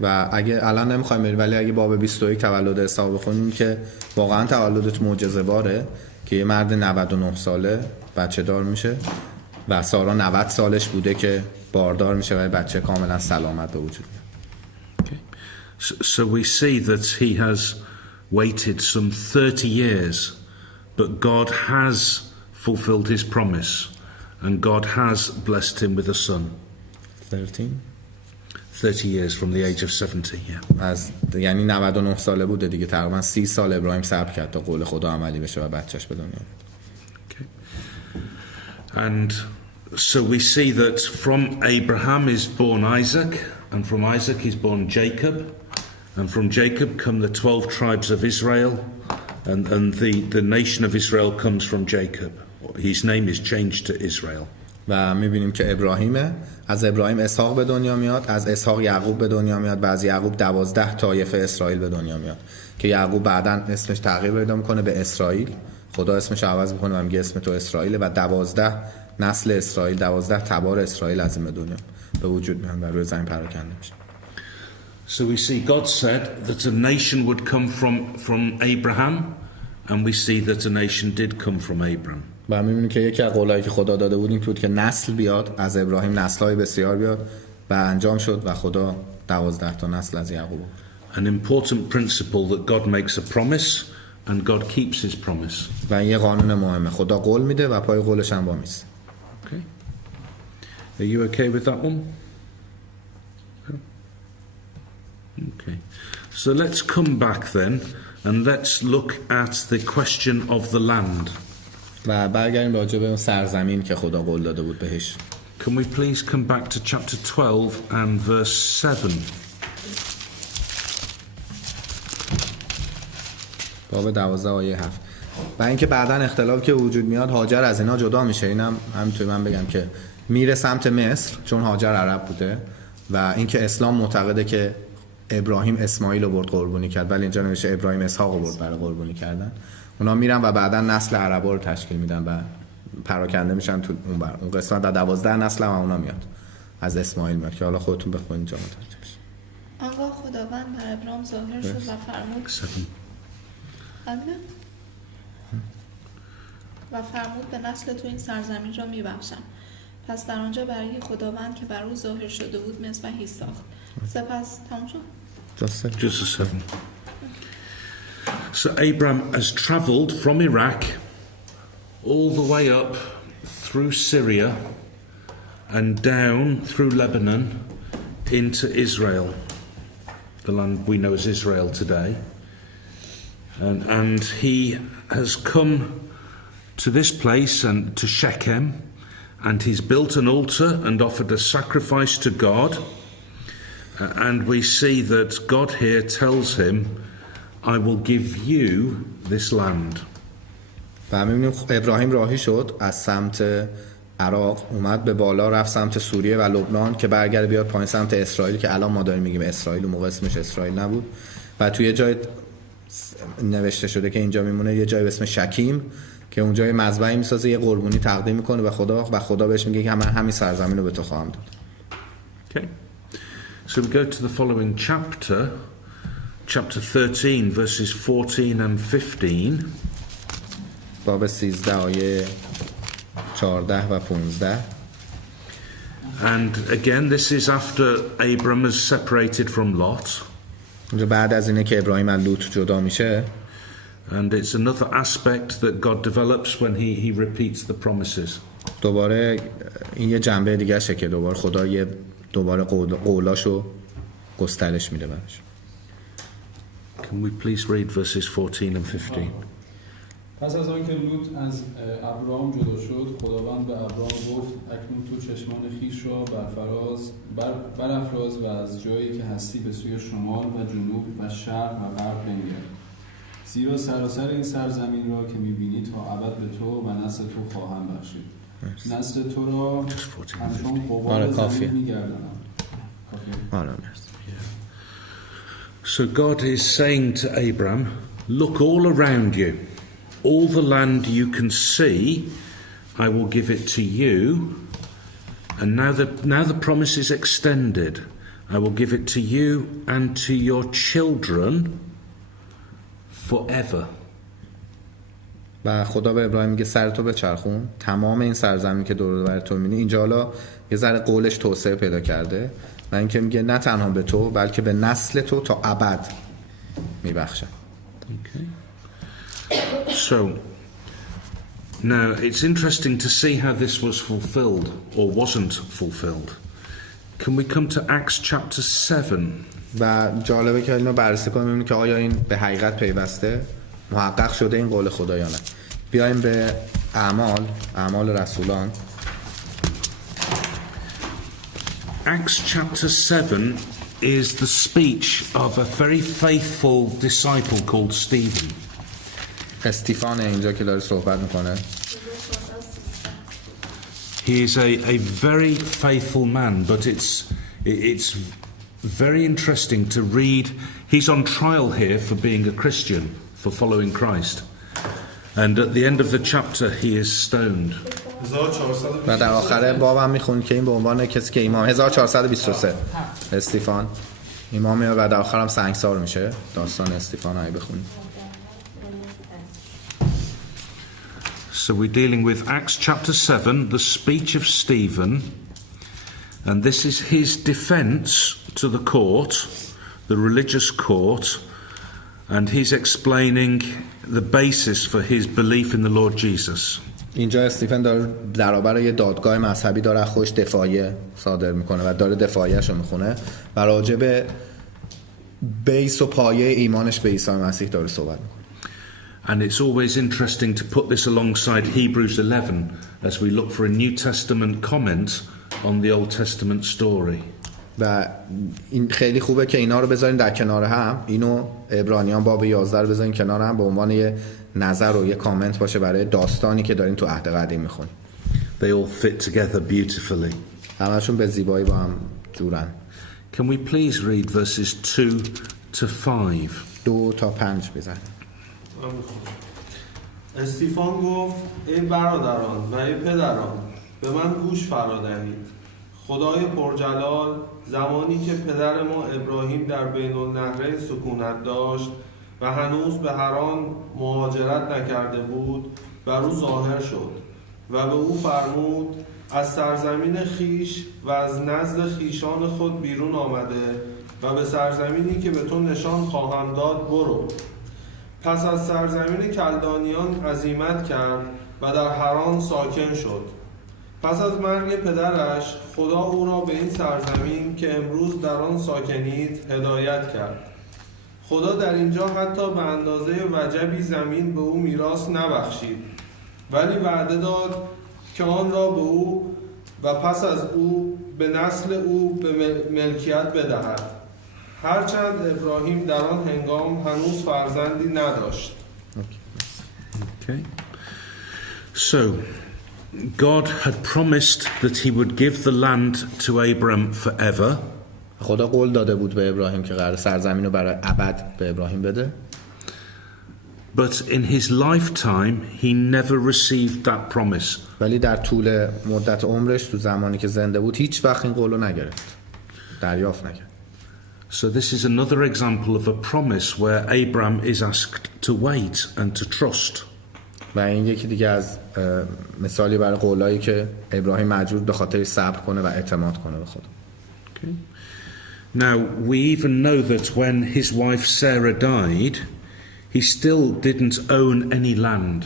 و اگه الان نمیخوایم بریم ولی اگه باب 21 تولد اسحاق بخونیم که واقعا تولدش معجزه باره که یه مرد 99 ساله بچه دار میشه و سارا 90 سالش بوده که باردار میشه و بچه کاملا سلامت به وجود میاد. Okay. So we see that he has waited some 30 years, but God has fulfilled his promise and God has blessed him with a son. 30 years from the age of 70, yeah. از یعنی 99 ساله بوده دیگه، تقریبا 30 سال ابراهیم صبر کرد تا قول خدا عملی بشه و بچهش به دنیا. Okay. And so we see that from Abraham is born Isaac, and from Isaac is born Jacob, and from Jacob come the 12 tribes of Israel, and the nation of Israel comes from Jacob. His name is changed to Israel. و میبینیم که ابراهیمه، از ابراهیم اسحاق به دنیا میاد، از اسحاق یعقوب به دنیا میاد و از یعقوب 12 طایفه اسرائیل به دنیا میاد که یعقوب بعداً اسمش تغییر پیدا میکنه به اسرائیل. خدا اسمش عوض میکنه و میگه اسم تو اسرائیل و 12 نسل اسرائیل، 12 تبار اسرائیل از این به دنیا به وجود میان و روی زمین پراکنده میشه. So we see God said that a nation would come from Abraham, and we see that a nation did come from Abraham. و می‌بینیم که یکی از قولایی که خدا داده بود این بود که نسل بیاد از ابراهیم، نسل‌های بسیار بیاد و انجام شد و خدا 12 تا نسل از یعقوب. An important principle that God makes a promise and God keeps his promise. و یه قانون مهمه، خدا قول میده و پای قولش هم وامیسته. Okay. Are you okay with that one? Okay. So let's come back then and let's look at the question of the land. و برگردیم راجع به اون سرزمین که خدا قول داده بود بهش. Can we please come back to chapter 12 and verse 7? باب 12 آیه 7. و اینکه بعداً اختلاف که وجود میاد هاجر از اینا جدا میشه. اینم همینطوری من بگم که میره سمت مصر چون هاجر عرب بوده و اینکه اسلام معتقده که ابراهیم اسماعیل رو برد قربانی کرد، ولی اینجا نوشته ابراهیم اسحاق رو برد برای قربانی کردن. اونا میرن و بعداً نسل عربا رو تشکیل میدن و پراکنده میشن تو اون قسمت در 12 نسل هم اونا میاد از اسماعیل میاد که حالا خودتون بخونید اینجا متوجه بشید. آنگاه خداوند بر ابرام ظاهر شد و فرمود به نسل تو این سرزمین را میبخشم. پس در آنجا برای خداوند که بر او ظاهر شده بود مذبحی ساخت. سپس تمام شد؟ Just a 7. So Abraham has travelled from Iraq all the way up through Syria and down through Lebanon into Israel, the land we know as Israel today. And he has come to this place and to Shechem, and he's built an altar and offered a sacrifice to God. And we see that God here tells him, I will give you this land. و می‌بینیم ابراهیم راهی شد از سمت عراق، اومد به بالا، رفت سمت سوریه و لبنان که برگرده بیاد پایین سمت اسرائیل که الان ما داریم میگیم اسرائیل، اون موقع اسمش اسرائیل نبود. و توی یه جای نوشته شده که اینجا میمونه یه جای به اسم شکیم که اونجا یه مذبحی میسازه، یه قربانی تقدیم میکنه به خدا و خدا بهش میگه که من همین سرزمین رو به تو خواهم داد. Okay. So we go to the following chapter, chapter 13, verses 14 and 15. باب 13 آیه 14 و 15. And again, this is after Abram is separated from Lot. اونجا بعد از اینه که ابراهیم از لوط جدا میشه. And it's another aspect that God develops when he repeats the promises. دوباره این یه جنبه دیگه شه که خدا دوباره قولاشو گسترش میده براش. Can we please read verses 14 and 15? پس از آن که لوط از ابرام جدا شد، خداوند به ابرام گفت اکنون تو چشمان خیش را برافراز و از جایی که هستی به سوی شمال و جنوب و شرق و غرب بنگر. زیرا سراسر این سرزمین را که می‌بینی تا ابد به تو و نسل تو خواهم بخشید. نسل تو را همچون غبار زمین می‌گردانم. So God is saying to Abram, look all around you. All the land you can see, I will give it to you. And now the promise is extended. I will give it to you and to your children forever. و خدا به ابراهیم میگه سر تو بچرخون، تمام این سرزمین که دور و بر تو می‌بینی. اینجا حالا یه ذره قولش توسعه پیدا کرده و اینکه میگه نه تنها به تو بلکه به نسل تو تا ابد میبخشه. Okay. So now it's interesting to see how this was fulfilled or wasn't fulfilled. Can we come to Acts chapter 7? و جالبه که اینو بررسی کنیم ببینیم که آیا این به حقیقت پیوسته محقق شده این قول خدا یا نه. بیایم به اعمال رسولان. Acts chapter 7 is the speech of a very faithful disciple called Stephen. استیفان اینجا که داره صحبت میکنه. He is a very faithful man, but it's very interesting to read. He's on trial here for being a Christian, for following Christ. And at the end of the chapter, he is stoned. و در آخر باب هم میخونیم که این به عنوان کسی که امام 1423 استیفان امامه و در آخر هم سنگسار میشه. داستان استیفان رو بخونیم. So we're dealing with Acts chapter 7, the speech of Stephen, and this is his defense to the court, the religious court, and he's explaining the basis for his belief in the Lord Jesus. اینجا استیفن داره در برابر یه دادگاه مذهبی داره خودش دفاعیه صادر میکنه و داره دفاعیه‌شو میخونه و راجع به بیس و پایه ایمانش به عیسی مسیح داره صحبت میکنه. And it's always interesting to put this alongside Hebrews 11 as we look for a New Testament comment on the Old Testament story. و این خیلی خوبه که اینا رو بذارین در کنار هم. اینو عبرانیان باب 11 رو بذارین کنار هم به عنوان یه نظر و یه کامنت باشه برای داستانی که دارین تو عهد قدیم میخونین. They all fit together beautifully. همشون به زیبایی با هم جورن. Can we please read verses 2 to 5? 2 تا 5 بزن. استیفان گفت ای برادران و ای پدران به من گوش فرا دهید. خدای پرجلال زمانی که پدر ما ابراهیم در بین النهرین سکونت داشت و هنوز به حران مهاجرت نکرده بود بر او ظاهر شد و به او فرمود از سرزمین خیش و از نزد خیشان خود بیرون آمده و به سرزمینی که به تو نشان خواهم داد برو. پس از سرزمین کلدانیان عزیمت کرد و در حران ساکن شد. پس از مرگ پدرش خدا او را به این سرزمین که امروز در آن ساکنید هدایت کرد. خدا در اینجا حتی به اندازه وجبی زمین به او میراث نبخشید، ولی وعده داد که آن را به او و پس از او به نسل او به ملکیت بدهد، هرچند ابراهیم در آن هنگام هنوز فرزندی نداشت. Okay. So God had promised that he would give the land to Abram forever. خدا قول داده بود به ابراهیم که قرار سرزمین رو برای ابد به ابراهیم بده. But in his lifetime he never received that promise. ولی در طول مدت عمرش تو زمانی که زنده بود هیچ وقت این قول رو نگرفت. دریافت نکرد. So this is another example of a promise where Abram is asked to wait and to trust. و این یکی دیگه از مثالی برای قولایی که ابراهیم مجبور به خاطر صبر کنه و اعتماد کنه به خدا. Okay. Now we even know that when his wife Sarah died, he still didn't own any land.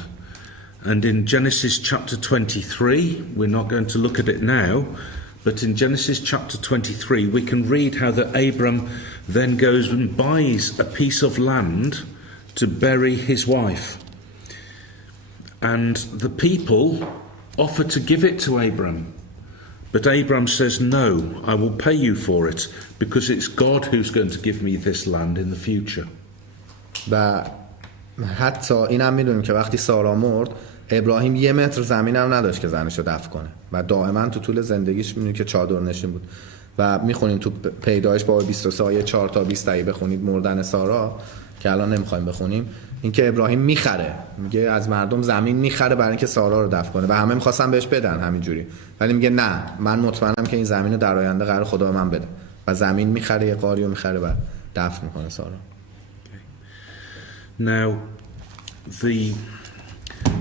And in Genesis chapter 23, we're not going to look at it now, but in Genesis chapter 23 we can read how that Abram then goes and buys a piece of land to bury his wife. And the people offer to give it to Abram. But Abram says, no, I will pay you for it because it's God who's going to give me this land in the future. و حتی اینم میدونیم که وقتی سارا مرد ابراهیم 1 متر زمین هم نداشت که زنشو دفن کنه و دائما تو طول زندگیش میدونیم که چادر نشین بود و میخونیم تو پیدایش باب 23 آیه 4 تا 20 بخونید مردن سارا که الان نمیخوایم بخونیم، اینکه ابراهیم میخره، میگه از مردم زمین میخره برای اینکه سارا رو دفن کنه و همه میخواستن بهش بدن همینجوری، ولی میگه نه، من مطمئنم که این زمین رو در آینده قرار خدا به من بده و زمین میخره، یه قاری رو میخره و دفن میکنه سارا. Now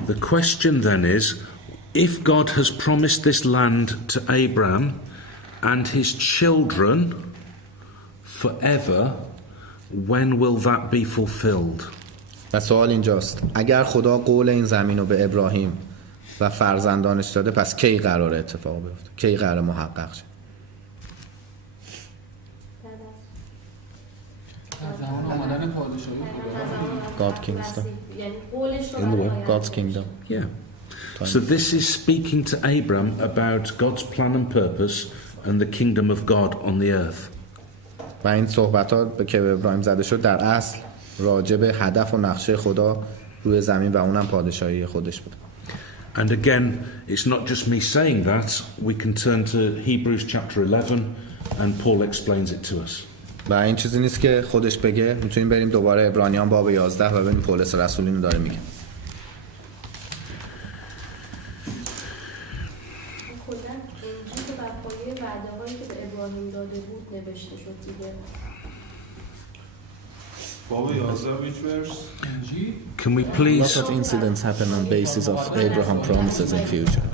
the question then is, if God has promised this land to Abram and his children forever, when will that be fulfilled? و سوال اینجاست، اگر خدا قول این زمین رو به ابراهیم و فرزندانش داده، پس کی قراره اتفاق بیفته؟ کی قراره محقق شه؟ God Kingdom. In the world, God's Kingdom. Yeah. So this is speaking to Abram about God's plan and purpose and the kingdom of God on the earth. و این صحبتات که به ابراهیم زده شد در اصل راجع به هدف و نقشه خدا روی زمین و اونم پادشاهی خودش بود. And again, it's not just me saying that. We can turn to Hebrews chapter 11 and Paul explains it to us. و این چیزی نیست که خودش بگه. میتونیم بریم دوباره عبرانیان باب 11 و ببینیم پولس رسول اینو داره میگه. کلا انجیل بر پایه وعده‌هایی که به ابراهیم داده بود نوشته شد دیگه. باب 11 which verse? Can we Lots please of incidents happen on basis of Abraham promises in future.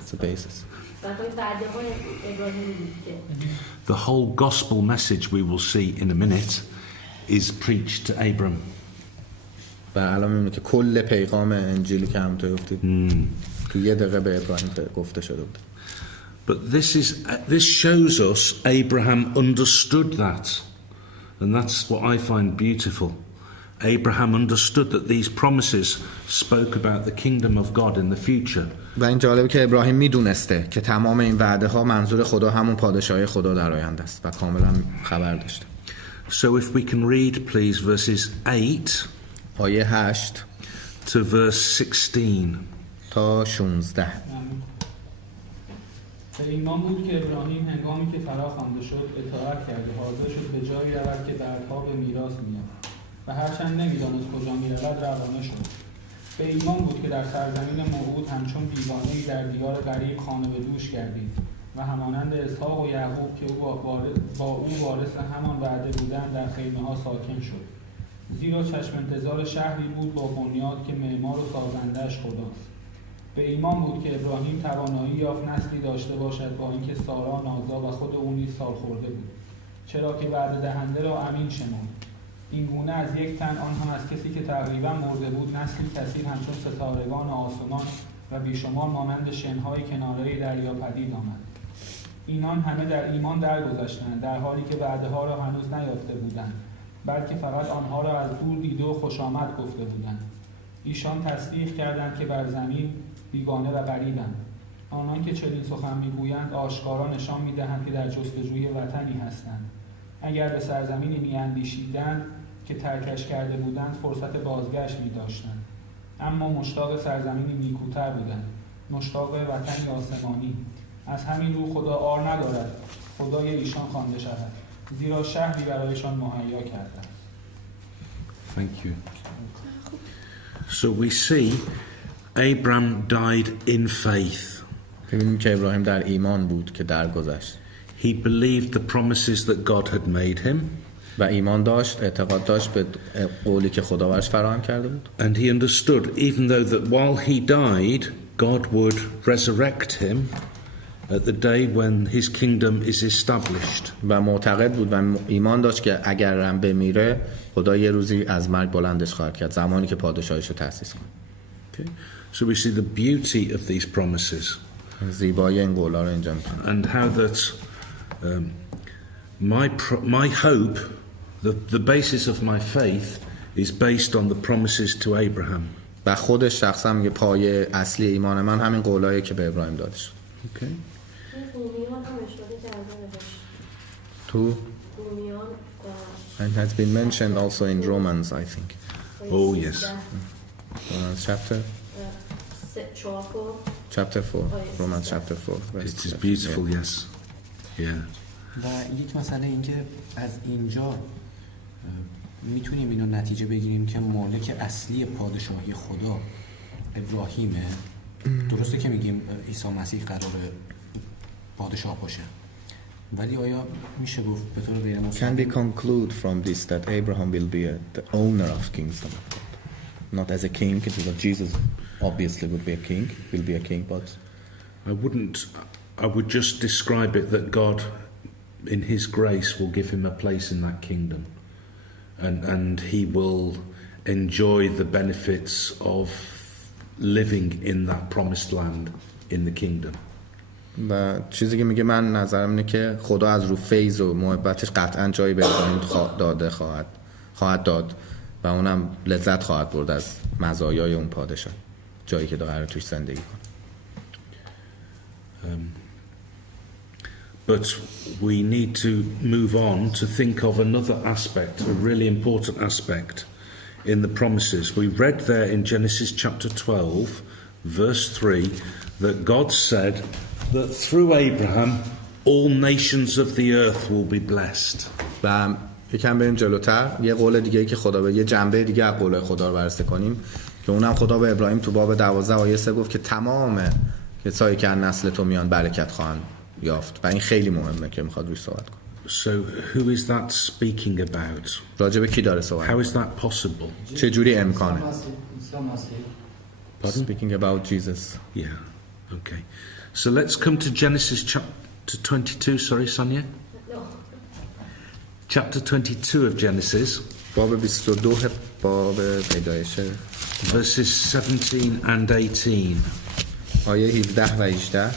It's the basis. بر پایه وعده‌های ابراهیم بود که the whole gospel message we will see in a minute is preached to Abram. و الان می‌بینیم که کل پیغام انجیلی که هم تو گفتید تو یه دقیقه به ابراهیم گفته شده بود. But this shows us Abraham understood that. And that's what I find beautiful. Abraham understood that these promises spoke about the kingdom of God in the future. و این جالبه که ابراهیم میدونسته که تمام این وعده ها منظور خدا همون پادشاهی خدا در آینده است و کاملا خبر داشته. So if we can read please verses 8 آیه 8 to verse 16 تا 16. به ایمان بود که ابراهیم هنگامی که فرا خوانده شد اطاعت کرد و حاضر شد به جایی رود که بعدها به میراث می‌یافت و هرچند نمی‌دانست کجا می‌رود روانه شد. به ایمان بود که در سرزمین موعود همچون بیگانه‌ای در دیار غریب خانه به دوش گردید و همانند اسحاق و یعقوب که با او وارث همان وعده بودند در خیمه‌ها ساکن شد. زیرا چشم انتظار شهری بود با بنیاد که معمار و سازنده‌اش خداست. به ایمان بود که ابراهیم توانایی یافت نسلی داشته باشد با اینکه سارا نازا و خود او نیز سال خورده بود، چرا که وعده دهنده را امین شمرد. این گونه از یک تن آن هم از کسی که تقریبا مرده بود نسلی کثیر همچون ستارگان آسمان و بیشمار مانند شن‌های کناره دریا پدید آمد. اینان همه در ایمان درگذشتند در حالی که وعده‌ها را هنوز نیافته بودند، بلکه فقط آنها را از دور دیده و خوشامد گفته بودند. ایشان تصدیق کردند که بر زمین بیگانه و غریبند. آنان که چنین سخن میگویند آشکارا نشان میدهند که در جستجوی وطنی هستند. اگر به سرزمینی میاندیشیدند که ترکش کرده بودند فرصت بازگشت می‌داشتند، اما مشتاق سرزمینی نیکوتر بودند، مشتاق وطنی آسمانی. از همین رو خدا عار ندارد خدای ایشان خوانده شود، زیرا شهری برایشان مهیا کرده است. Thank you. So we see Abram died in faith. ببینیم که ابراهیم در ایمان بود که درگذشت. He believed the promises that God had made him. و ایمان داشت، اعتقاد داشت به قولی که خدا براش فراهم کرده بود. And he understood even though that while he died God would resurrect him at the day when his kingdom is established. و معتقد بود و ایمان داشت که اگرم بمیره خدا یه روزی از مرگ بلندش خواهد کرد، زمانی که پادشاهیش رو تأسیس کنه. Okay. So we see the beauty of these promises. زیبایی این قولا رو اینجا می‌بینیم. And how that my hope, the basis of my faith is based on the promises to Abraham. و خودش شخصا میگه پایه اصلی ایمان من همین قولایی که به ابراهیم داده شد. Okay. تو and has been mentioned also in Romans, I think. Oh yes. Romans chapter 4. Romans chapter 4. It is beautiful, yes. Yeah. و یک مسئله این که از اینجا میتونیم اینو نتیجه بگیریم که مالک اصلی پادشاهی خدا ابراهیمه. درسته که میگیم عیسی مسیح قراره پادشاه باشه، ولی آیا میشه گفت به طور غیر Can we conclude from this that Abraham will be the owner of kingdom of God? Not as a king, because Jesus obviously would be a king, will be a king, but I would just describe it that God in his grace will give him a place in that kingdom, and he will enjoy the benefits of living in that promised land in the kingdom. و چیزی که میگه من نظرم اینه که خدا از رو فیض و محبتش قطعا جایی به ابراهیم خواهد داد و اونم لذت خواهد برد از مزایای اون پادشاه، جایی که قراره توش زندگی کنه. But we need to move on to think of another aspect, a really important aspect in the promises. We read there in Genesis chapter 12 verse 3, that God said that through Abraham all nations of the earth will be blessed. و یکم بریم جلوتر یه قول دیگه که خدا به یه جنبه دیگه از قول خدا رو بررسی کنیم که اونم خدا به ابراهیم تو باب 12 آیه 3 گفت که تمام کسایی که از نسل تو میان برکت خواهند یافت و این خیلی مهمه که میخواد روش صحبت کنه. So who is that speaking about? راجع به کی داره صحبت How کنه؟ is that possible? چه جوری امکانه؟ عیسی مسیح. Pardon? Speaking about Jesus. Yeah, okay. So let's come to Genesis chapter 22, sorry Sonia? No. Chapter 22 of Genesis, باب 22 باب پیدایش verses 17 and 18. آیه 17 و 18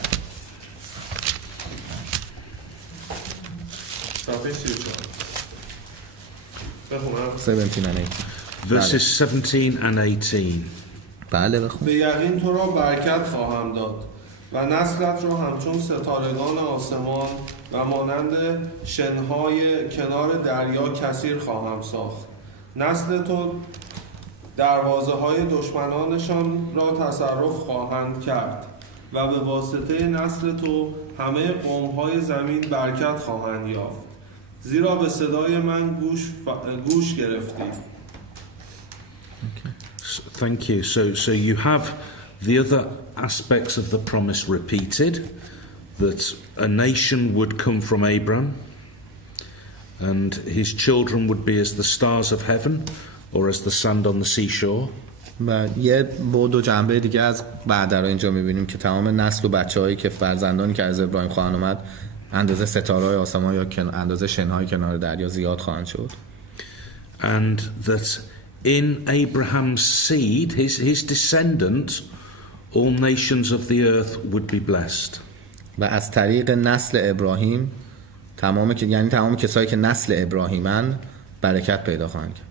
صفحه 34 بخونم 17 and 18 Verses 17 and 18. بله بخون. به یقین تو را برکت خواهم داد و نسلت را همچون ستارگان آسمان و مانند شنهای کنار دریا کثیر خواهم ساخت. نسل تو دروازه های دشمنانشان را تصرف خواهند کرد و به واسطه نسل تو همه قوم های زمین برکت خواهند یافت. زیرا به صدای من گوش گرفتید. Thank you. So you have the other aspects of the promise repeated, that a nation would come from Abram and his children would be as the stars of heaven or as the sand on the seashore. و یه بود و جنبه دیگه از بعد رو اینجا میبینیم که تمام نسل و بچه‌هایی که فرزندانی که از ابراهیم خواهند اومد اندازه ستاره‌های آسمان یا اندازه شنهای کنار دریا زیاد خواهند شد. And that in Abraham's seed, his descendant, all nations of the earth would be blessed. و از طریق نسل ابراهیم تمام کسایی که نسل ابراهیمن برکت پیدا خواهند کرد.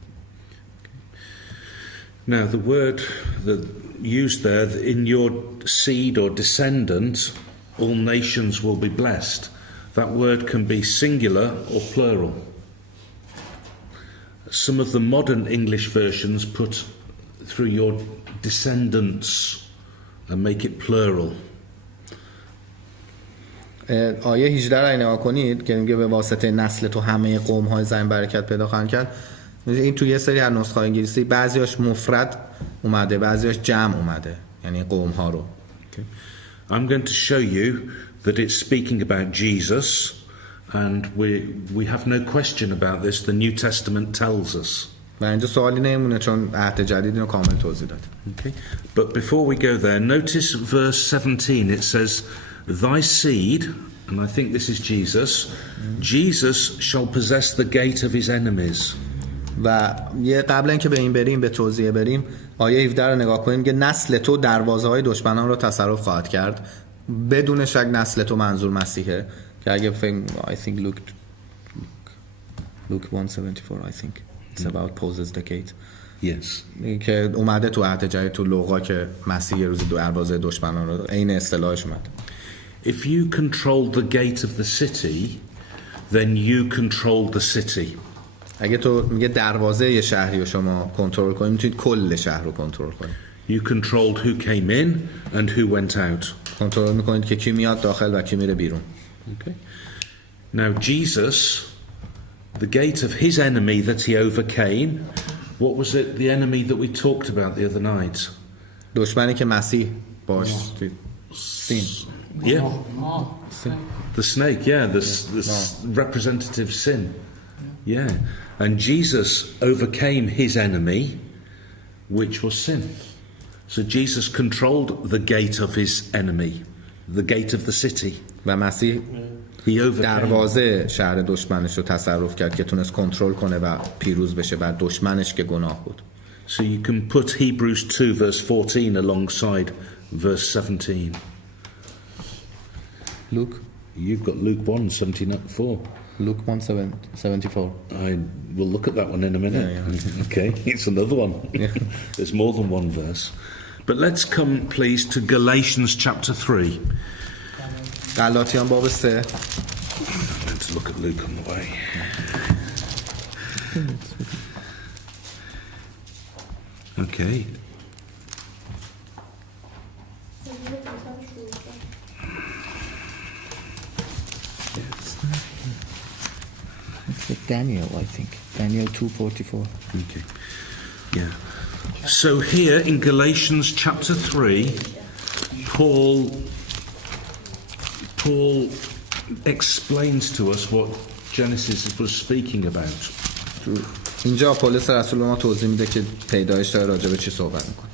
Now the word that used there, in your seed or descendant, all nations will be blessed. That word can be singular or plural. Some of the modern English versions put through your descendants and make it plural. آیه 18 را نگاه کنید که میگه به واسطه نسل تو همه قوم های زمین برکت پیدا خواهند کرد. این تو یه سری از نسخه انگلیسی بعضیاش مفرد اومده بعضیاش جمع اومده، یعنی قوم ها رو. I'm going to show you that it's speaking about Jesus, and we have no question about this. The New Testament tells us. و اینجا سوالی نمیمونه چون عهد جدید اینو کامل توضیح داد. Okay. But before we go there, notice verse 17. It says, "Thy seed," and I think this is Jesus. Jesus shall possess the gate of his enemies. و یه قبل اینکه به این بریم به توضیح بریم آیه 17 رو نگاه کنیم که نسل تو دروازه های دشمنان رو تصرف خواهد کرد. بدون شک نسل تو منظور مسیحه که اگه I think Luke 174 I think it's about poses the gate. Yes. که اومده تو عهد جدید تو لوقا که مسیح یه روزی دروازه دشمنان رو عین اصطلاحش اومد. If you control the gate of the city, then you control the city. اگه تو میگه دروازه یه شهری رو شما کنترل کنید میتونید کل شهر رو کنترل کنید. You controlled who came in and who went out. کنترل میکنید که کی میاد داخل و کی میره بیرون. Okay. Now Jesus, the gate of his enemy that he overcame, what was it, the enemy that we talked about the other night? دشمنی که مسیح باش سین. Yeah. The snake, yeah, the representative sin. Yeah. And Jesus overcame his enemy, which was sin. So Jesus controlled the gate of his enemy, the gate of the city. و مسیح دروازه شهر دشمنش رو تصرف کرد که تونست کنترل کنه و پیروز بشه بر دشمنش که گناه بود. So you can put Hebrews 2 verse 14 alongside verse 17. Luke? You've got Luke 1:74. Luke 1:74. I will look at that one in a minute. Yeah. Okay, it's another one. Yeah. There's more than one verse. But let's come please to Galatians chapter 3. غلاطیان باب 3. Let's look at Luke on the way. Okay. Daniel, I think. Daniel 2:44. Okay. Yeah. So here in Galatians chapter 3, Paul explains to us what Genesis was speaking about. اینجا پولس رسول به ما توضیح میده که پیدایش داره راجع به چی صحبت میکنه.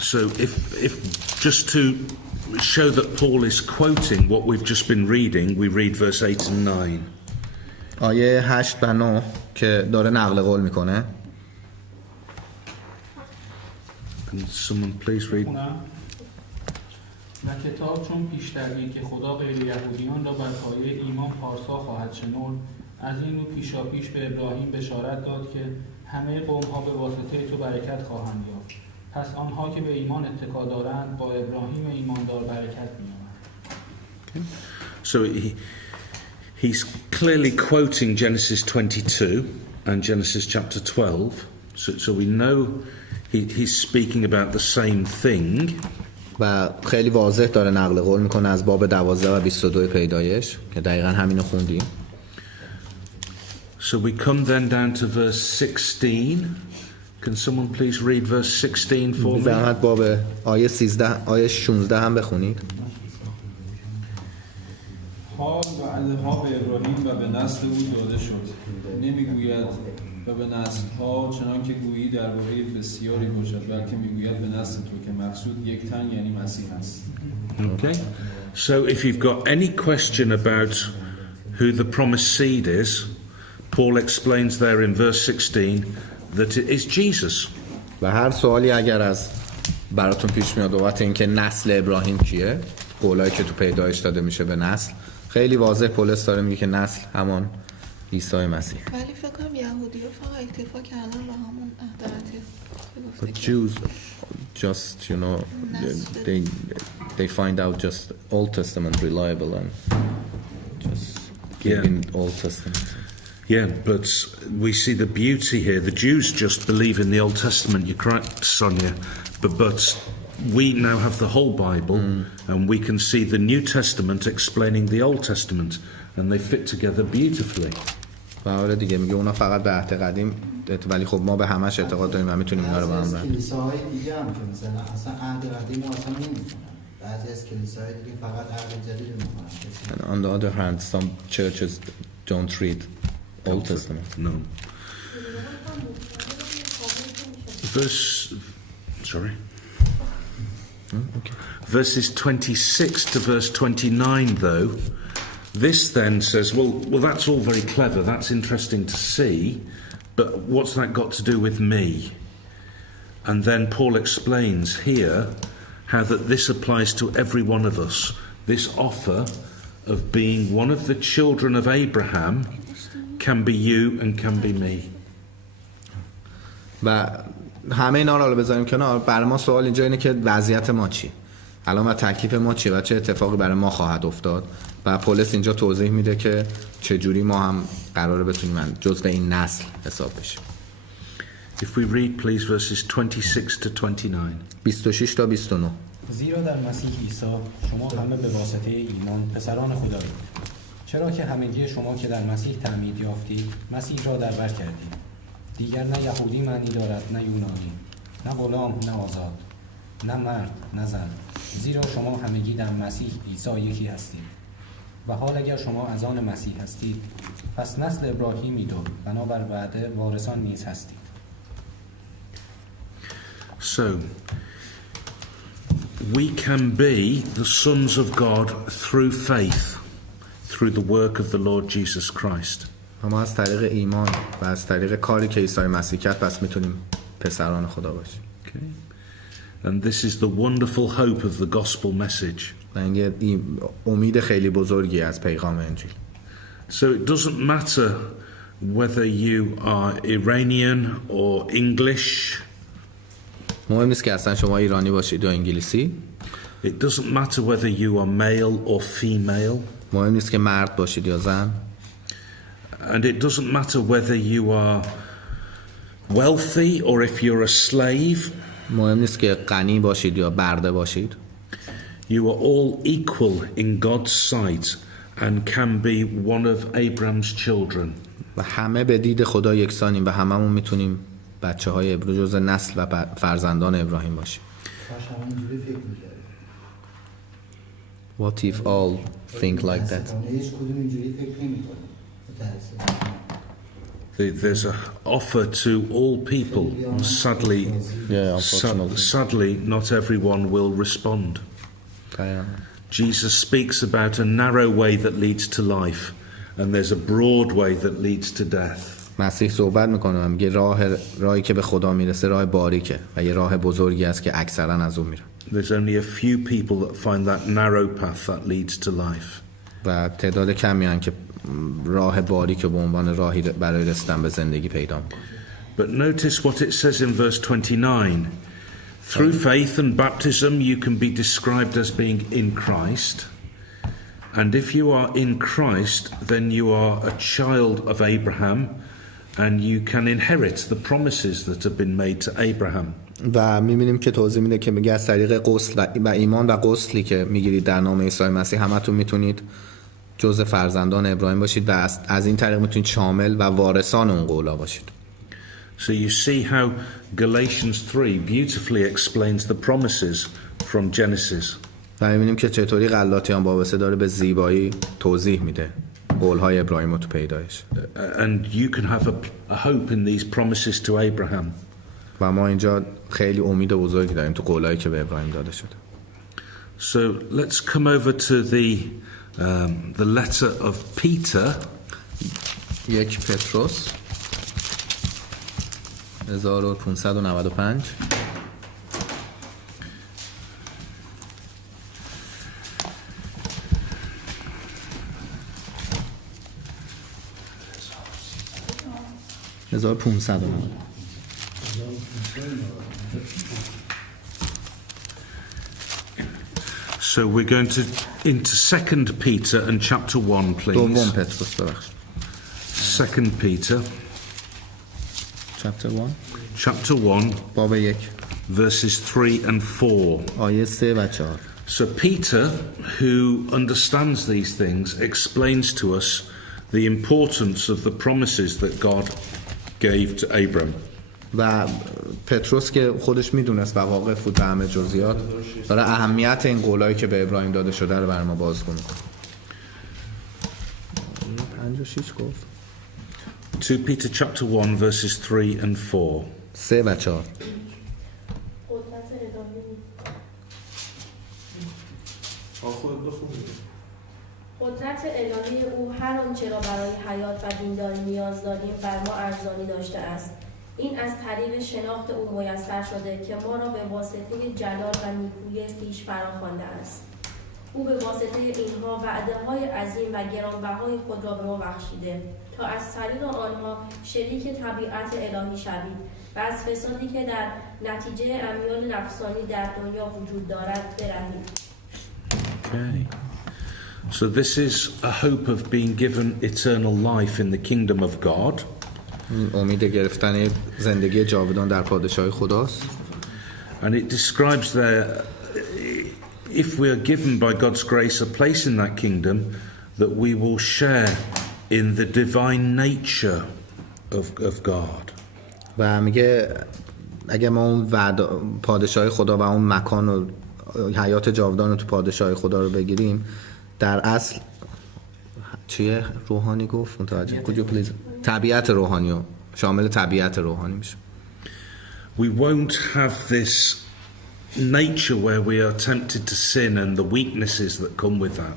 So if just to show that Paul is quoting what we've just been reading, we read verse 8 and 9. آیه 8 و 9 که داره نقل قول میکنه. Can someone please read? و کتاب چون پیشتر دید که خدا غیر یهودیان را بر پایه ایمان پارسا خواهد شنود، از این رو پیشاپیش به ابراهیم بشارت داد که همه قوم‌ها به واسطه تو برکت خواهند یافت. پس آنها که به ایمان اتکا دارند با ابراهیم ایماندار برکت می‌یابند. So he's clearly quoting Genesis 22 and Genesis chapter 12. So we know he's speaking about the same thing. و خیلی واضح داره نقل قول میکنه از باب 12 و 22 پیدایش که دقیقا همینو خوندیم. So we come then down to verse 16. Can someone please read verse 16 for me? زحمت باب آیه 13 آیه 16 هم بخونید. حال وعده‌ها به ابراهیم و به نسل او داده شد. نمیگوید و به نسل‌ها چنان که گویی درباره بسیاری باشد، بلکه میگوید به نسل تو که مقصود یک تن یعنی مسیح است. Okay. So if you've got any question about who the promised seed is, Paul explains there in verse 16 that it is Jesus. و هر سوالی اگر از براتون پیش میاد بابت اینکه نسل ابراهیم کیه، قولایی که تو پیدایش داده میشه به نسل، خیلی واضح پولس داره میگه که نسل همان عیسی مسیح. ولی فکر کنم یهودی‌ها فقط اکتفا کردن به همون عهد عتیق. But Jews just, you know, they find out just Old Testament reliable and just give in Old Testament. Yeah, but we see the beauty here. The Jews just believe in the Old Testament. You're correct, Sonia. But we now have the whole Bible, and we can see the New Testament explaining the Old Testament, and they fit together beautifully. و حالا دیگه میگه اونا فقط به عهد قدیم، ولی خب ما به همش اعتقاد داریم و میتونیم اینا رو با هم بریم. کلیساهای دیگه هم که مثلا اصلا عهد قدیم اصلا نمیخونن. بعضی از کلیساهای دیگه فقط عهد جدید میخونن. And on the other hand, some churches don't read Old Testament. No. Verses 26 to verse 29, though, this then says, well, that's all very clever, that's interesting to see, but what's that got to do with me? And then Paul explains here how that this applies to every one of us, this offer of being one of the children of Abraham can be you and can be me. و همه اینا رو بذاریم کنار. برای ما سوال اینجا اینه که وضعیت ما چیه الان و تکلیف ما چیه و چه اتفاقی برای ما خواهد افتاد. و پولس اینجا توضیح میده که چجوری ما هم قراره بتونیم جزء این نسل حساب بشیم. If we read please verses 26 to 29. 26 تا 29. زیرا در مسیح عیسی شما همه به واسطه ایمان پسران خدایید. چرا که همگی شما که در مسیح تعمید یافتید مسیح را در بر کردید. دیگر نه یهودی معنی دارد نه یونانی، نه غلام نه آزاد، نه مرد نه زن، زیرا شما همگی در مسیح عیسی یکی هستید. و حال اگر شما از آن مسیح هستید پس نسل ابراهیمید و بنابر وعده وارثان نیز هستید. So we can be the sons of God through faith, through the work of the Lord Jesus Christ. ما از طریق ایمان و از طریق کاری که عیسی مسیح کرد پس میتونیم پسران خدا باشیم. Okay. And this is the wonderful hope of the gospel message. و این امید خیلی بزرگی از پیغام انجیل. So it doesn't matter whether you are Iranian or English. مهم نیست که اصلا شما ایرانی باشید یا انگلیسی. It doesn't matter whether you are male or female. مهم نیست که مرد باشید یا زن. And it doesn't matter whether you are wealthy or if you're a slave. مهم نیست که غنی باشید یا برده باشید. You are all equal in God's sight and can be one of Abraham's children. و همه به دید خدا یکسانیم و هممون میتونیم بچه های جزء نسل و فرزندان ابراهیم باشیم. کاش همه اینجوری فکر می‌کردیم. What if all think like that? هیچ کدوم اینجوری فکر نمی‌کنه. متأسفانه. There's an offer to all people. Sadly, not everyone will respond. Jesus speaks about a narrow way that leads to life, and there's a broad way that leads to death. مسیح صحبت میکنه میگه راهی که به خدا میرسه راه باریکه و یه راه بزرگی است که اکثرا از اون میرن. There's only a few people that find that narrow path that leads to life. و تعداد کمی هستند که راه باریک به عنوان راهی برای رسیدن به زندگی پیدا میکنن. But notice what it says in verse 29. Through faith and baptism you can be described as being in Christ. And if you are in Christ, then you are a child of Abraham and you can inherit the promises that have been made to Abraham. و می‌بینیم که توضیح میده که میگه از طریق غسل و ایمان و غسلی که میگیرید در نام عیسی مسیح همتون میتونید جزء فرزندان ابراهیم باشید و از این طریق میتونید شامل و وارثان اون قولا باشید. So you see how Galatians 3 beautifully explains the promises from Genesis. و می‌بینیم که چطوری غلاطیان باب 3 داره به زیبایی توضیح میده قول‌های ابراهیم تو پیدایش. And you can have a hope in these promises to Abraham. و ما اینجا خیلی امید بزرگی داریم تو قولایی که به ابراهیم داده شده. So let's come over to the letter of Peter. یک پتروس 1595. So we're going into 2 Peter and chapter 1, please. دوم پتروس ببخشید. 2 Peter chapter 1 باب 1 verses 3 and 4. آیه 3 و 4. So Peter, who understands these things, explains to us the importance of the promises that God gave to Abram. و پتروس که خودش میدونست و واقف بود به همه جزئیات داره اهمیت این قولایی که به ابراهیم داده شده رو بر ما بازگو میکنه. 5 و 6 گفت. 2 Peter chapter 1 verses 3 and 4. 3 و 4. قدرت الهی او هر آنچه را برای حیات و دینداری نیاز داریم بر ما ارزانی داشته است. این از طریق شناخت او میسر شده که ما را به واسطه جلال و نیکویی خویش فراخوانده است. او به واسطه اینها وعده‌های عظیم و گرانبهای خود را به ما بخشیده تا از طریق آنها شریک طبیعت الهی شوید و از فسادی که در نتیجه امیال نفسانی در دنیا وجود دارد برهید. Okay. So this is a hope of being given eternal life in the kingdom of God. امید گرفتن زندگی جاودان در پادشاهی خداست. And it describes there, if we are given by God's grace a place in that kingdom, that we will share in the divine nature of God. و میگه اگه ما اون پادشاهی خدا و اون مکان و حیات جاودان رو تو پادشاهی خدا رو بگیریم، در اصل چیه روحانی گفت متوجه could you please طبیعت روحانی و شامل طبیعت روحانی میشه. We won't have this nature where we are tempted to sin and the weaknesses that come with that.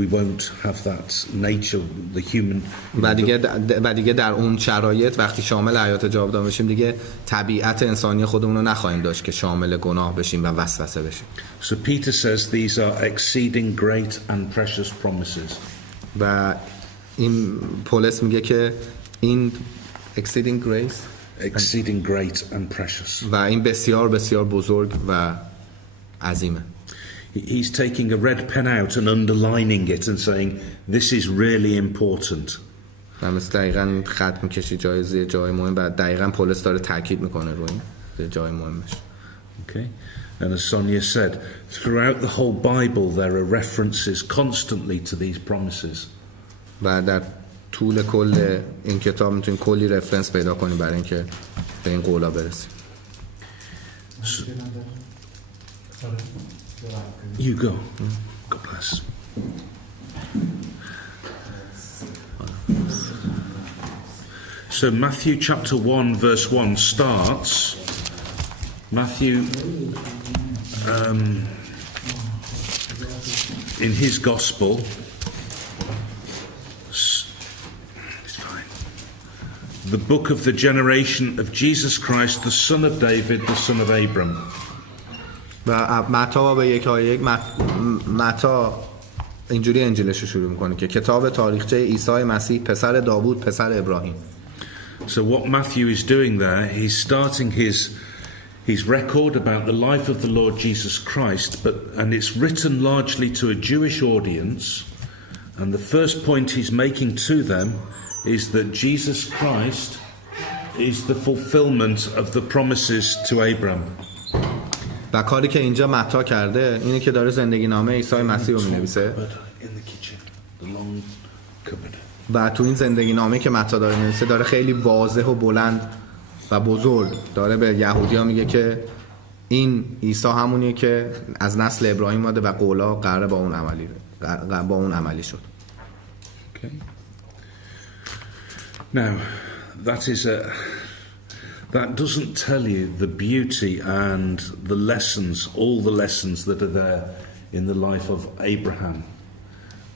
We won't have that nature, the human. و دیگه در اون شرایط وقتی شامل حیات جاودان بشیم دیگه طبیعت انسانی خودمون رو نخواهیم داشت که شامل گناه بشیم و وسوسه بشیم. So Peter says these are exceeding great and precious promises. و این پولس میگه که این exceeding great and precious. و این بسیار بسیار بزرگ و عظیمه. He's taking a red pen out and underlining it and saying this is really important. مثل دقیقاً خط میکشی جای مهم و دقیقاً پولس داره تاکید میکنه روی این جای مهمش. Okay? And as Sonia said, throughout the whole Bible there are references constantly to these promises. و در طول کل این کتاب میتونید کلی رفرنس پیدا کنید برای اینکه به این قولا برسید. You go. God bless. So Matthew chapter 1 verse 1 starts. Matthew in his gospel the book of the generation of Jesus Christ, the son of David, the son of Abram. و متی باب 1:1 متی اینجوری انجیلش رو شروع میکنه که کتاب تاریخچه عیسی مسیح پسر داوود پسر ابراهیم. So what Matthew is doing there, he's starting his record about the life of the Lord Jesus Christ, and it's written largely to a Jewish audience, and the first point he's making to them is that Jesus Christ is the fulfillment of the promises to Abram. و کاری که اینجا متی کرده اینه که داره زندگی نامه عیسی مسیح رو می‌نویسه. و تو این زندگی نامه که متی داره می‌نویسه داره خیلی واضح و بلند و بزرگ داره به یهودی‌ها میگه که این عیسی همونیه که از نسل ابراهیم اومده و قولا قراره با اون عملی شد. Okay. Now, that doesn't tell you the beauty and the lessons, all the lessons that are there in the life of Abraham.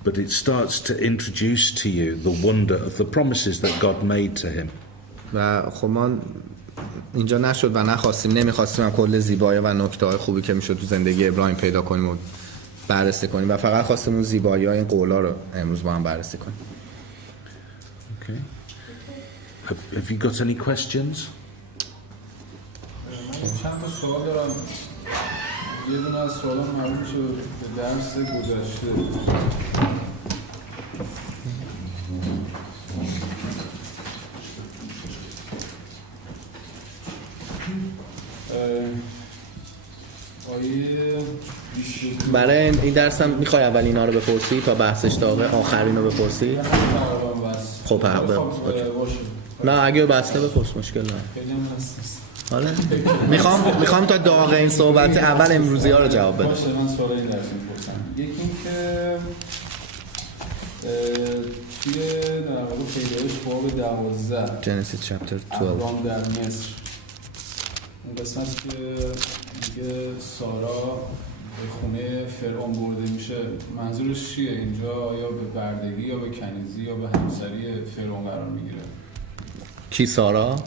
But it starts to introduce to you the wonder of the promises that God made to him. و خب ما اینجا نشد و نمیخواستیم هم کل زیبایی و نکته‌های خوبی که میشد تو زندگی ابراهیم پیدا کنیم و بررسی کنیم و فقط خواستیم اون زیبایی‌های این قولا رو امروز با هم بررسی کنیم. Okay. Have you got any questions? چند تا سوال دارم. یه دونه از سوالا مربوط شد به درس گذشته. برای این درس هم میخوای اول اینا رو بپرسی تا بحثش داغه آخرین رو بپرسی؟ خب نه اگه بسته بپرس مشکل نه. حالا میخوام تا داغ این صحبت اول امروزی ها رو جواب بده. من سوال این درس میپرسم. یکی این که توی در واقع پیدایش باب 12 Genesis chapter 12 ابرام در مصر اون قسمت که میگه سارا به خونه فرعون برده میشه منظورش چیه اینجا؟ یا به بردگی یا به کنیزی یا به همسری فرعون قرار میگیره؟ کی سارا؟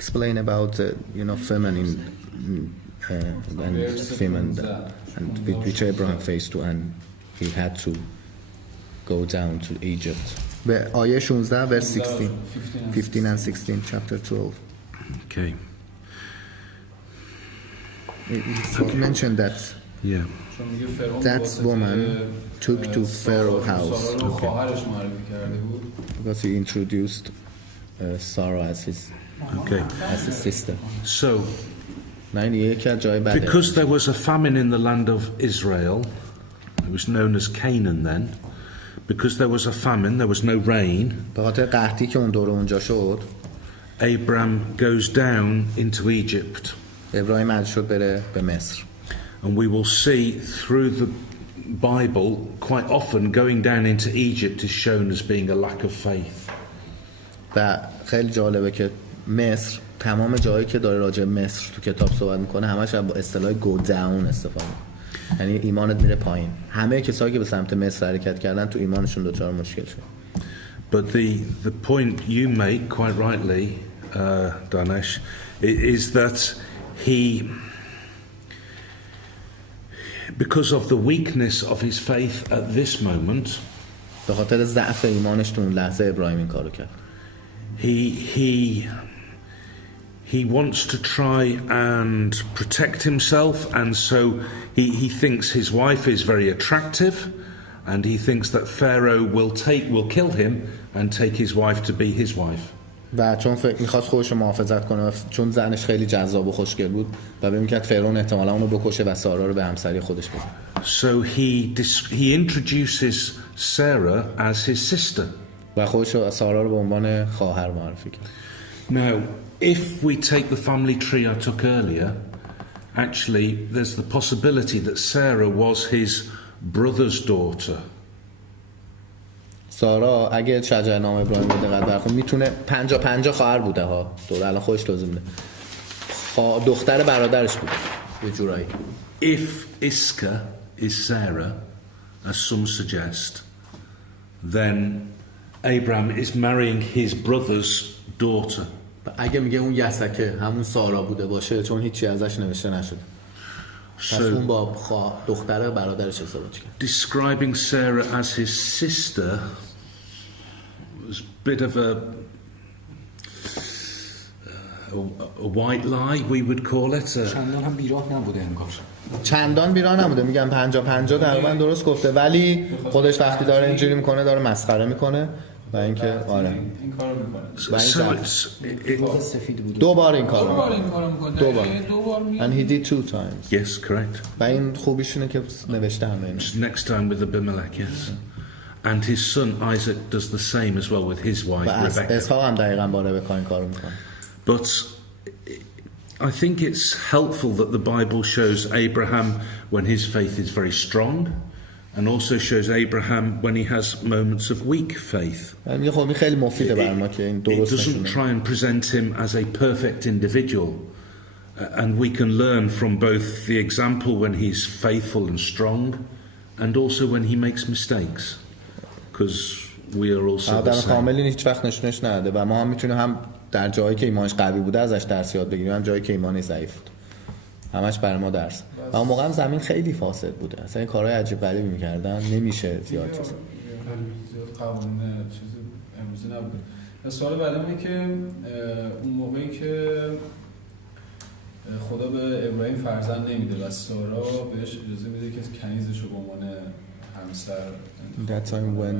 Explain about feminine and female and which Abraham faced to and he had to go down to Egypt. به آیه 16 verse 16 15 and 16 chapter 12. Okay. It mentioned that that woman took to Pharaoh's house because he introduced Sarah as his sister. So, because there was a famine in the land of Israel, it was known as Canaan then. Because there was a famine, there was no rain. Abram goes down into Egypt. And we will see through the Bible quite often going down into Egypt is shown as being a lack of faith. و خیلی جالبه که مصر تمام جایی که داره راجع مصر تو کتاب صحبت میکنه همش با اصطلاح go down استفاده یعنی ایمانت میره پایین. همه کسایی که به سمت مصر حرکت کردن تو ایمانشون دچار مشکل شد. But the point you make quite rightly, Danesh, is that because of the weakness of his faith at this moment, به خاطر ضعف ایمانش تو اون لحظه ابراهیم این کارو کرد. He wants to try and protect himself, and so he thinks his wife is very attractive, and he thinks that Pharaoh will kill him and take his wife to be his wife. و چون فکر می‌خواست خودش رو محافظت کنه، چون زنش خیلی جذاب و خوشگل بود و بهم می‌کرد فرعون احتمالاً اونو بکشه و سارا رو به همسری خودش بده. So he introduces Sarah as his sister. و خودش رو سارا رو به عنوان خواهر معرفی کرد. Now, if we take the family tree I took earlier, actually there's the possibility that Sarah was his brother's daughter. سارا اگه شجرنامه ابراهیم به دقت برخون میتونه 50-50 خواهر بوده ها. الان خودش توضیح میده. دختر برادرش بود یه جورایی. If Isca is Sarah, as some suggest, then Abraham is marrying his brother's daughter. اگه میگه اون یسکه همون سارا بوده باشه چون هیچی ازش نوشته نشده. پس اون با دختر برادرش ازدواج کرد. Describing Sarah as his sister was a bit of a white lie, we would call it. چندان هم بیراه نبوده انگار. چندان بیراه نبوده، میگم 50-50 تقریبا درست گفته، ولی خودش وقتی داره اینجوری میکنه داره مسخره میکنه و اینکه آره این کارو میکنه. دو بار این کارو میکنه. دو بار. And he did 2 times. Yes, correct. و این خوبیش اینه که نوشته همه اینا. Next time with Abimelech, yes. And his son Isaac does the same as well with his wife Rebecca. اسحاق هم دقیقاً با ربکا این کارو میکنه. But I think it's helpful that the Bible shows Abraham when his faith is very strong, and also shows Abraham when he has moments of weak faith. خب خیلی مفیده برای ما که این درست It doesn't try and present him as a perfect individual, and we can learn from both the example when he's faithful and strong, and also when he makes mistakes, because we are also the آدم same. کاملی هیچ وقت نشونش نده و ما هم میتونیم هم در جایی که ایمانش قوی بوده ازش درس یاد بگیریم، هم جایی که ایمانش ضعیف بود همش برای ما درس. و اون موقع هم زمین خیلی فاسد بوده، اصلا این کارهای عجیب غریبی میکردن، نمیشه زیاد چیز قوانین چیزی امروزی نبوده. سوال بعدم اینه که اون موقعی که خدا به ابراهیم فرزند نمیده و سارا بهش اجازه میده که کنیزش رو به عنوان همسر. That time when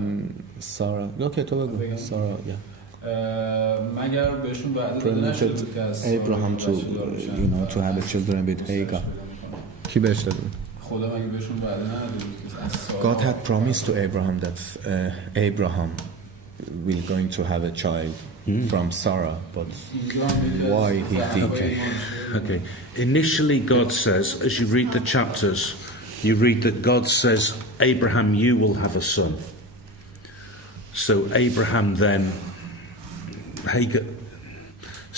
Sarah okay تو بگو سارا مگر بهشون وعده داده نشده بود که از Abraham to have a children with Hagar. کی بهش داده بود؟ خدا مگه بهشون وعده نداده بود که از سارا. God had promised to Abraham that Abraham will going to have a child from Sarah, but why he did? Okay. Initially, God says, as you read the chapters, you read that God says, Abraham, you will have a son. So Abraham then,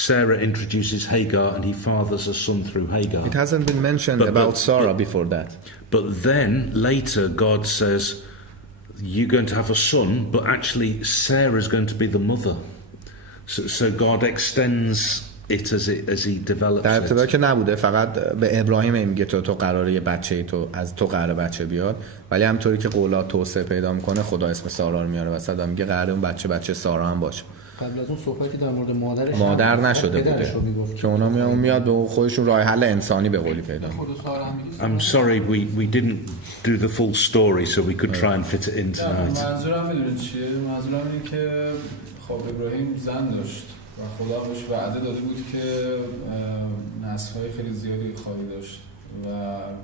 Sarah introduces Hagar and he fathers a son through Hagar. It hasn't been mentioned about Sarah before that. But then, later, God says, you're going to have a son, but actually Sarah is going to be the mother. So God extends it as he develops در ابتدا it. که نبوده، فقط به ابراهیم میگه تو قراره یه بچه از تو قراره بچه بیاد، ولی همطوری که قولات توسعه پیدا میکنه خدا اسم سارا رو میاره وسط و میگه قراره اون بچه سارا هم باشه. قبل از اون صحبتی در مورد مادر نشده بوده که اونا میاد به خودشون راه حل انسانی به قولی پیدا میکنن. I'm sorry we didn't do the full story so we could try and fit it in tonight. منظورم میدونید چیه؟ منظورم اینه که خب ابراهیم زن داشت و خدا بهش وعده داده بود که نسل‌های خیلی زیادی خواهی داشت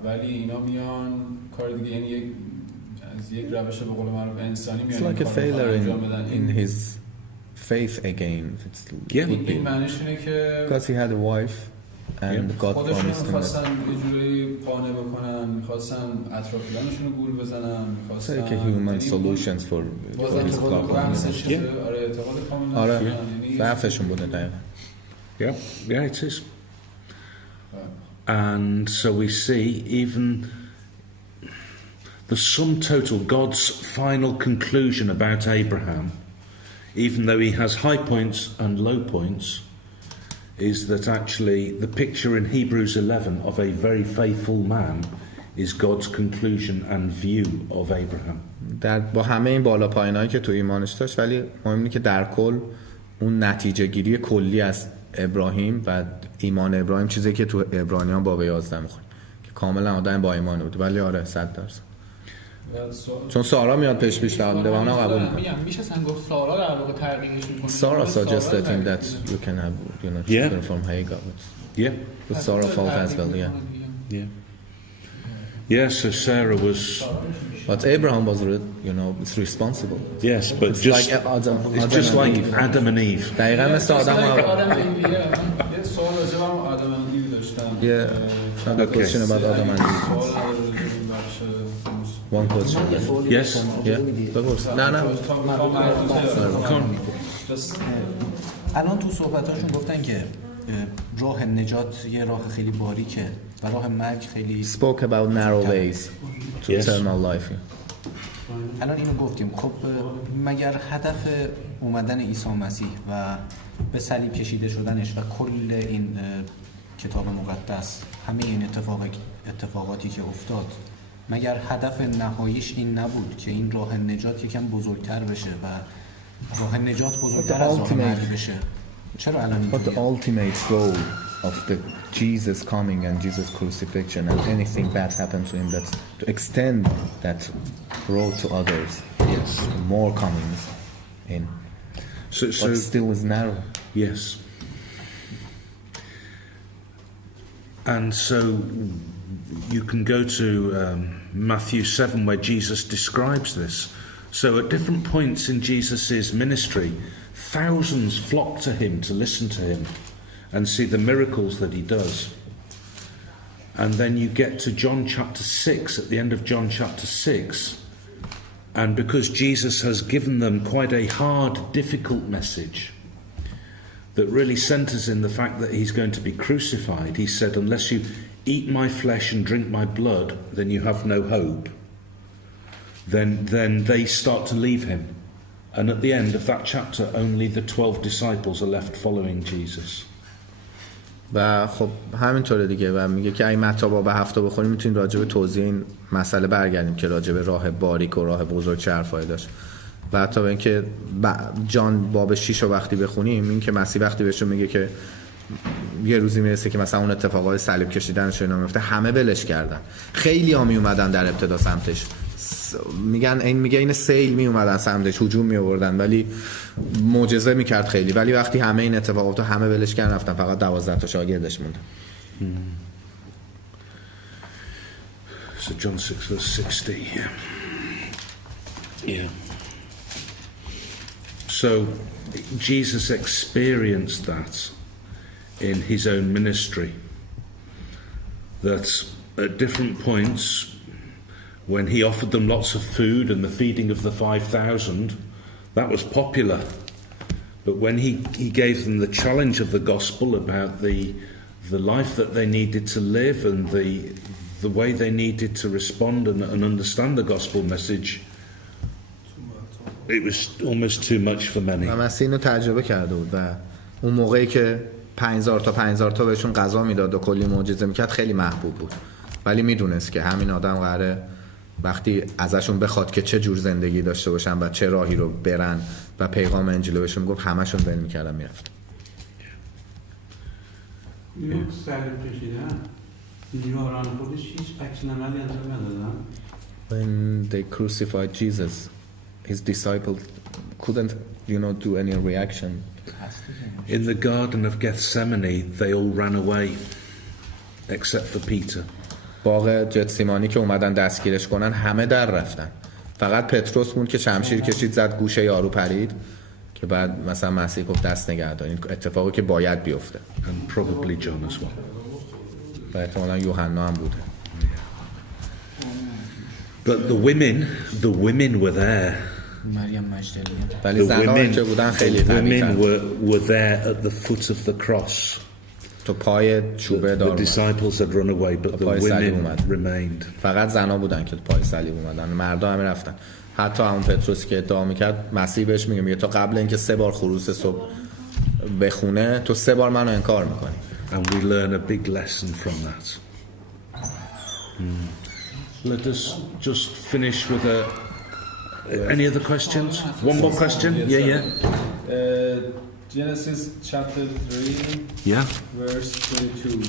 ولی اینا میان کار دیگه، یعنی یک روش به قول معروف انسانی میان. It's like a failure in his faith again. این معنیش اینه که because he had a wife and God promised him. خودشون می‌خواستن یه جوری قانع بکنن، می‌خواستن اطرافیانشون رو گول بزنن، می‌خواستن like a human solutions for his problem. آره اعتقاد کاملا آره ضعفشون بوده دقیقاً. Yeah, it is. And so we see even the sum total, God's final conclusion about Abraham, even though he has high points and low points, is that actually the picture in Hebrews 11 of a very faithful man is God's conclusion and view of Abraham. با همه این بالا پایینایی که تو ایمانش داشت، ولی مهم اینه که در کل اون نتیجه گیری کلی از ابراهیم و ایمان ابراهیم، چیزی که تو عبرانیان باب 11 میخونه که کاملا آدم با ایمان بود، ولی آره 100%. چون سارا میاد پیش لبنان قبول میکنه. میگم میشه اصلا گفت سارا در واقع تغییرش میکنه. Sarah suggested him that you can have children from Hagar. Yeah. But Sarah felt as well, yeah. Yeah, so Sarah was... But Abraham was, it's responsible. Yes, but It's just... like Adam it's just and like Eve. Adam and Eve. دقیقا مثل آدم و یه سوال راجع به آدم و ایو داشتم. a question about Adam and Eve. سوال راجع به این بخش One question. Yes? Yeah. بپرس. نه. الان تو صحبتاشون گفتن که راه نجات یه راه خیلی باریکه و راه مرگ خیلی Spoke about narrow ways to eternal life. الان اینو گفتیم. خب مگر هدف اومدن عیسی مسیح و به صلیب کشیده شدنش و کل این کتاب مقدس، همه این اتفاقاتی که افتاد، مگر هدف نهاییش این نبود که این راه نجات یکم بزرگتر بشه و راه نجات بزرگتر از راه مرگ بشه؟ چرا الان But the ultimate goal of the Jesus coming and Jesus crucifixion and anything bad happened to him, that's to extend that road to others. Yes, more comings in. But still is narrow. Yes. And so you can go to Matthew 7 where Jesus describes this. So at different points in Jesus' ministry, thousands flock to him to listen to him and see the miracles that he does. And then you get to John chapter 6, at the end of John chapter 6, and because Jesus has given them quite a hard, difficult message that really centers in the fact that he's going to be crucified, he said, unless you eat my flesh and drink my blood, then you have no hope. Then they start to leave him. And at the end of that chapter, only the 12 disciples are left following Jesus. و خب همینطوره دیگه و میگه که اگه متی باب 7 بخونیم میتونیم راجع به توضیح این مسئله برگردیم که راجع به راه باریک و راه بزرگ چه حرفایی داشت. و حتی به اینکه جان باب 6 رو وقتی بخونیم، این که مسیح وقتی بهشون میگه که یه روزی میرسه که مثلا اون اتفاقای صلیب کشیدنش اینا میفته، همه ولش کردن. خیلی ها می اومدن در ابتدا سمتش، میگه این سیل می اومدن سمتش، هجوم می آوردن، ولی معجزه میکرد خیلی. ولی وقتی همه این اتفاقات همه ولش کردن رفتن، فقط 12 تا شاگردش موندن. So John 6 verse 60. Yeah. So Jesus experienced that in his own ministry, that at different points when he offered them lots of food and the feeding of the 5,000, that was popular. But when he gave them the challenge of the gospel about the life that they needed to live and the way they needed to respond and understand the gospel message, it was almost too much for many. و مسیح اینو تجربه کرده بود و اون موقعی که 5,000 تا بهشون غذا میداد و کلی معجزه میکرد خیلی محبوب بود، ولی میدونست که همین آدم قراره وقتی ازشون بخواد که چه جور زندگی داشته باشن و چه راهی رو برن و پیغام انجیل رو بهشون گفت، همشون ول میکردن میرفتن. اینو صلیب کشیدن یاران خودش هیچ عکس عملی انجام ندادن. When they crucified Jesus, his disciples couldn't, do any reaction. In the Garden of Gethsemane, they all ran away, except for Peter. باغ گتسیمانی که اومدن دستگیرش کنن همه در رفتن، فقط پتروس بود که شمشیر کشید زد گوشه یارو پرید که بعد مثلا مسیح گفت دست نگهدارین، اتفاقی که باید بیفته. And probably John as well. و احتمالاً یوحنا هم بوده. But the women were there. ولی زنان که بودن خیلی the women were there at the foot of the cross. تو پای چوبه دار The disciples had run away, but the women remained. فقط زنا بودن که پای صلیب اومدن، مردا همه رفتن. حتی همون پتروس که ادعا میکرد، مسیح بهش میگه تا قبل اینکه 3 بار خروس صبح بخونه تو 3 بار منو انکار میکنی. And we learn a big lesson from that. Let us just finish with any other questions? One more question? Yeah. Genesis chapter 3, verse 22.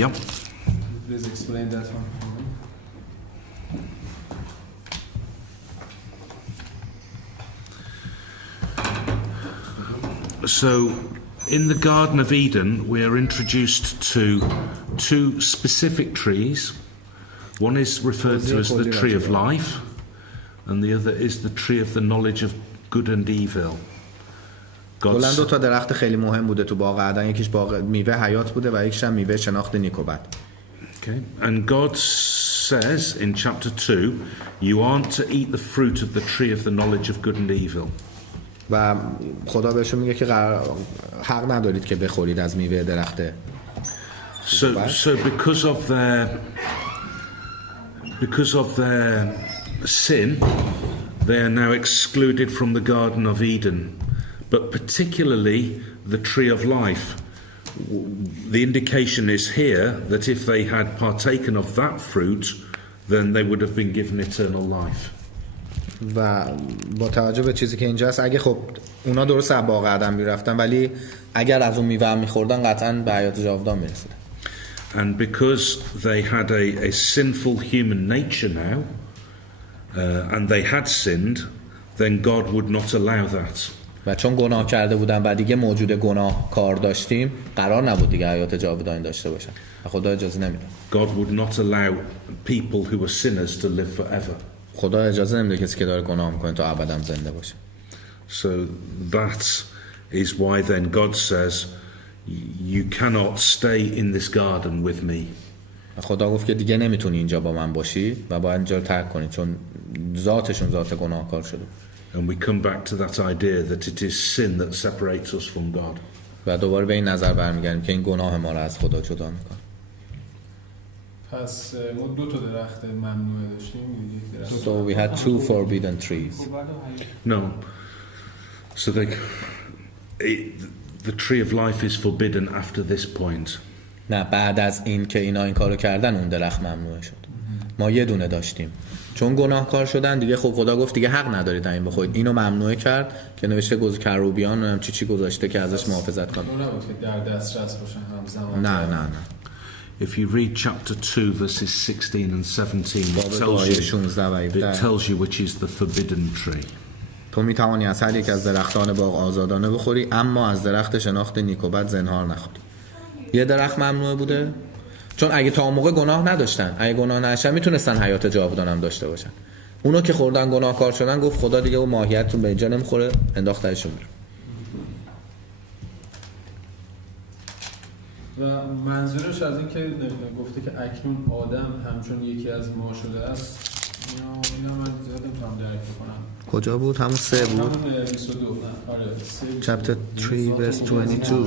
Yep. Please explain that one. So, in the Garden of Eden, we are introduced to two specific trees. One is referred to as the tree of life, and the other is the tree of the knowledge of good and evil. کلا دو تا درخت خیلی مهم بوده تو باغ عدن، یکیش باغ میوه حیات بوده و یکیش هم میوه شناخت نیک و بد. Okay. And God says in chapter 2, you aren't to eat the fruit of the tree of the knowledge of good and evil. و خدا بهشون میگه که حق ندارید که بخورید از میوه درخت. So because of their sin, they are now excluded from the Garden of Eden, but particularly the tree of life. The indication is here that if they had partaken of that fruit, then they would have been given eternal life. و با توجه به چیزی که اینجا هست، اگه خب اونا درست از باغ عدن میرفتن، ولی اگر از اون میوه میخوردن قطعا به حیات جاودان میرسیدن. And because they had a sinful human nature now, and they had sinned, then God would not allow that. و چون گناه کرده بودن و دیگه موجود گناه کار داشتیم، قرار نبود دیگه حیات جاودانی داشته باشن و خدا اجازه نمیده. God would not allow people who are sinners to live forever. خدا اجازه نمیده کسی که داره گناه میکنه تا ابدا زنده باشه. So that is why then God says you cannot stay in this garden with me. خدا گفت که دیگه نمیتونی اینجا با من باشی و باید اینجا رو ترک کنی، چون ذاتشون ذات گناهکار شده. And we come back to that idea that it is sin that separates us from God. و دوباره به این نظر برمیگردیم که این گناه ما رو از خدا جدا میکنه. پس ما دو تا درخت ممنوعه داشتیم. So we had two forbidden trees. No. So the tree of life is forbidden after this point. نه، بعد از این که اینا این کارو کردن اون درخت ممنوعه شد. ما یه دونه داشتیم. چون گناهکار شدن دیگه خب خدا گفت دیگه حق ندارید این بخورید. اینو ممنوعه کرد که نوشته کروبیان هم چی گذاشته که ازش محافظت کنه. نبود که در دسترس باشن همزمان. نه. If you read chapter 2 verses 16 and 17, it tells you which is the forbidden tree. تو میتوانی از هر یک از درختان باغ آزادانه بخوری، اما از درخت شناخت نیک و بد زنهار نخوری. یه درخت ممنوعه بوده چون اگه تا اون موقع گناه نداشتن، اگه گناه نداشتن میتونستن حیات جاودان هم داشته باشن. اونو که خوردن گناهکار شدن، گفت خدا دیگه اون ماهیتتون به اینجا نمیخوره، انداختهشون بیرون. و منظورش از این که گفته که اکنون آدم همچون یکی از ما شده است، اینا من زیاد نمیتونم درک بکنم. کجا بود؟ همون 3 بود. همون 22. Chapter 3 verse 22.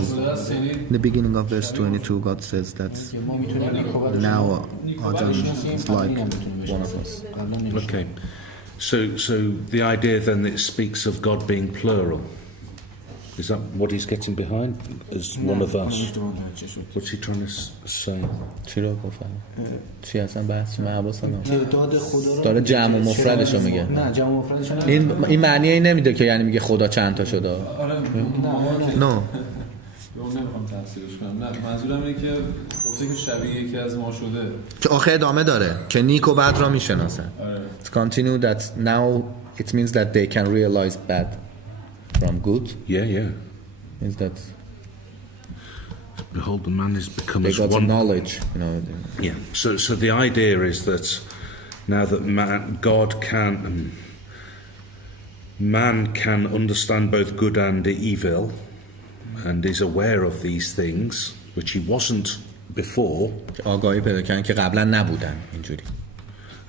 In the beginning of verse 22 God says that now Adam is like one of us. Okay. So the idea then that it speaks of God being plural. Is that what he's getting behind? As one of us? What's he trying to say? چی رو گفتم؟ چی اصلا بحث من حواسم داره جمع و مفردشو میگه. نه جمع و مفردشو این معنی این نمیده که یعنی میگه خدا چند تا شده. نه. نمیخوام تفسیرش کنم. نه منظورم اینه که گفته که شبیه یکی از ما شده. که آخه ادامه داره که نیک و بد را میشناسن. It's continue that now it means that they can realize bad from good. Yeah. Means that behold, the man is become they as got one. knowledge, you know. Yeah. So the idea is that now that man can understand both good and evil, and is aware of these things, which he wasn't before. آگاهی پیدا کردن که قبلا نبودن اینجوری.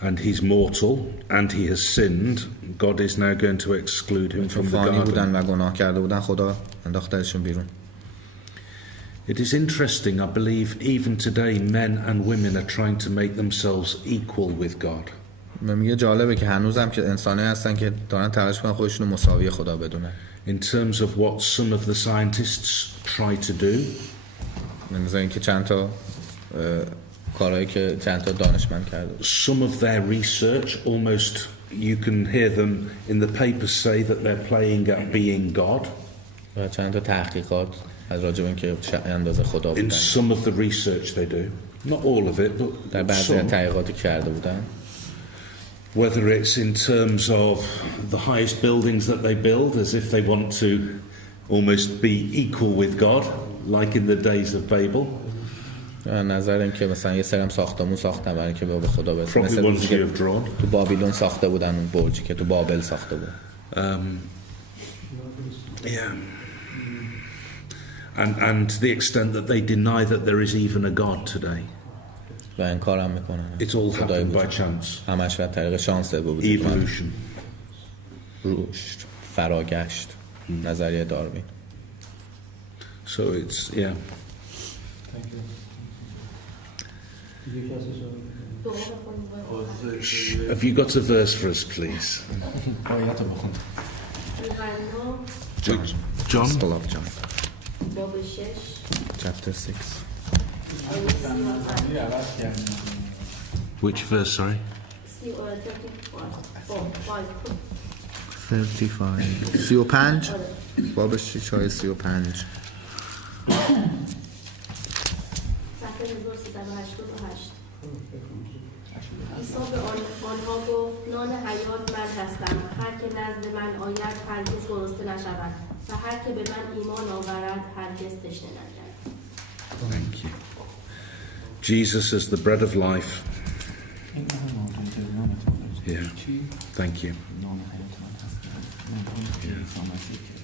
And he's mortal, and he has sinned. God is now going to exclude him from the garden. بودن و گناه کرده بودن، خدا انداختهشون بیرون. It is interesting, I believe, even today, men and women are trying to make themselves equal with God. میگه جالبه که هنوزم که انسان‌ها هستن که دارن تلاش می‌کنن خودشون رو مساوی خدا بدونن. In terms of what some of the scientists try to do. مثلا اینکه چند تا کارهایی که چند تا دانشمند کرده. Some of their research, almost you can hear them in the papers say that they're playing at being God. و چند تا تحقیقات از راجع به اینکه اندازه خدا بودن. In some of the research they do, not all of it, but در بعضی تحقیقاتی کرده بودن. Whether it's in terms of the highest buildings that they build, as if they want to almost be equal with God, like in the days of Babel. نظر این که مثلا یه سرم ساختمون ساختن برای که به خدا برسن، Probably مثل ones روزی we که have drawn. تو بابیلون ساخته بودن اون برجی که تو بابل ساخته بود. Yeah. And to the extent that they deny that there is even a God today. و انکار هم میکنن. It's all happened by chance. همش به طریق شانس بود. Evolution. رشد، فراگشت، نظریه داروین. So it's, yeah. Have you got a verse for us, please? John? Gospel of John, باب 6 chapter 6. Which verse, sorry? 35. 35. باب 6 آیه 35. صفحه 1388. عیسی به آنها گفت نان حیات من هستم، هر که نزد من آید هرگز گرسنه نشود و هر که به من ایمان آورد هرگز تشنه نگردد. Thank you. Jesus is the bread of life. Yeah. Thank you. Yeah.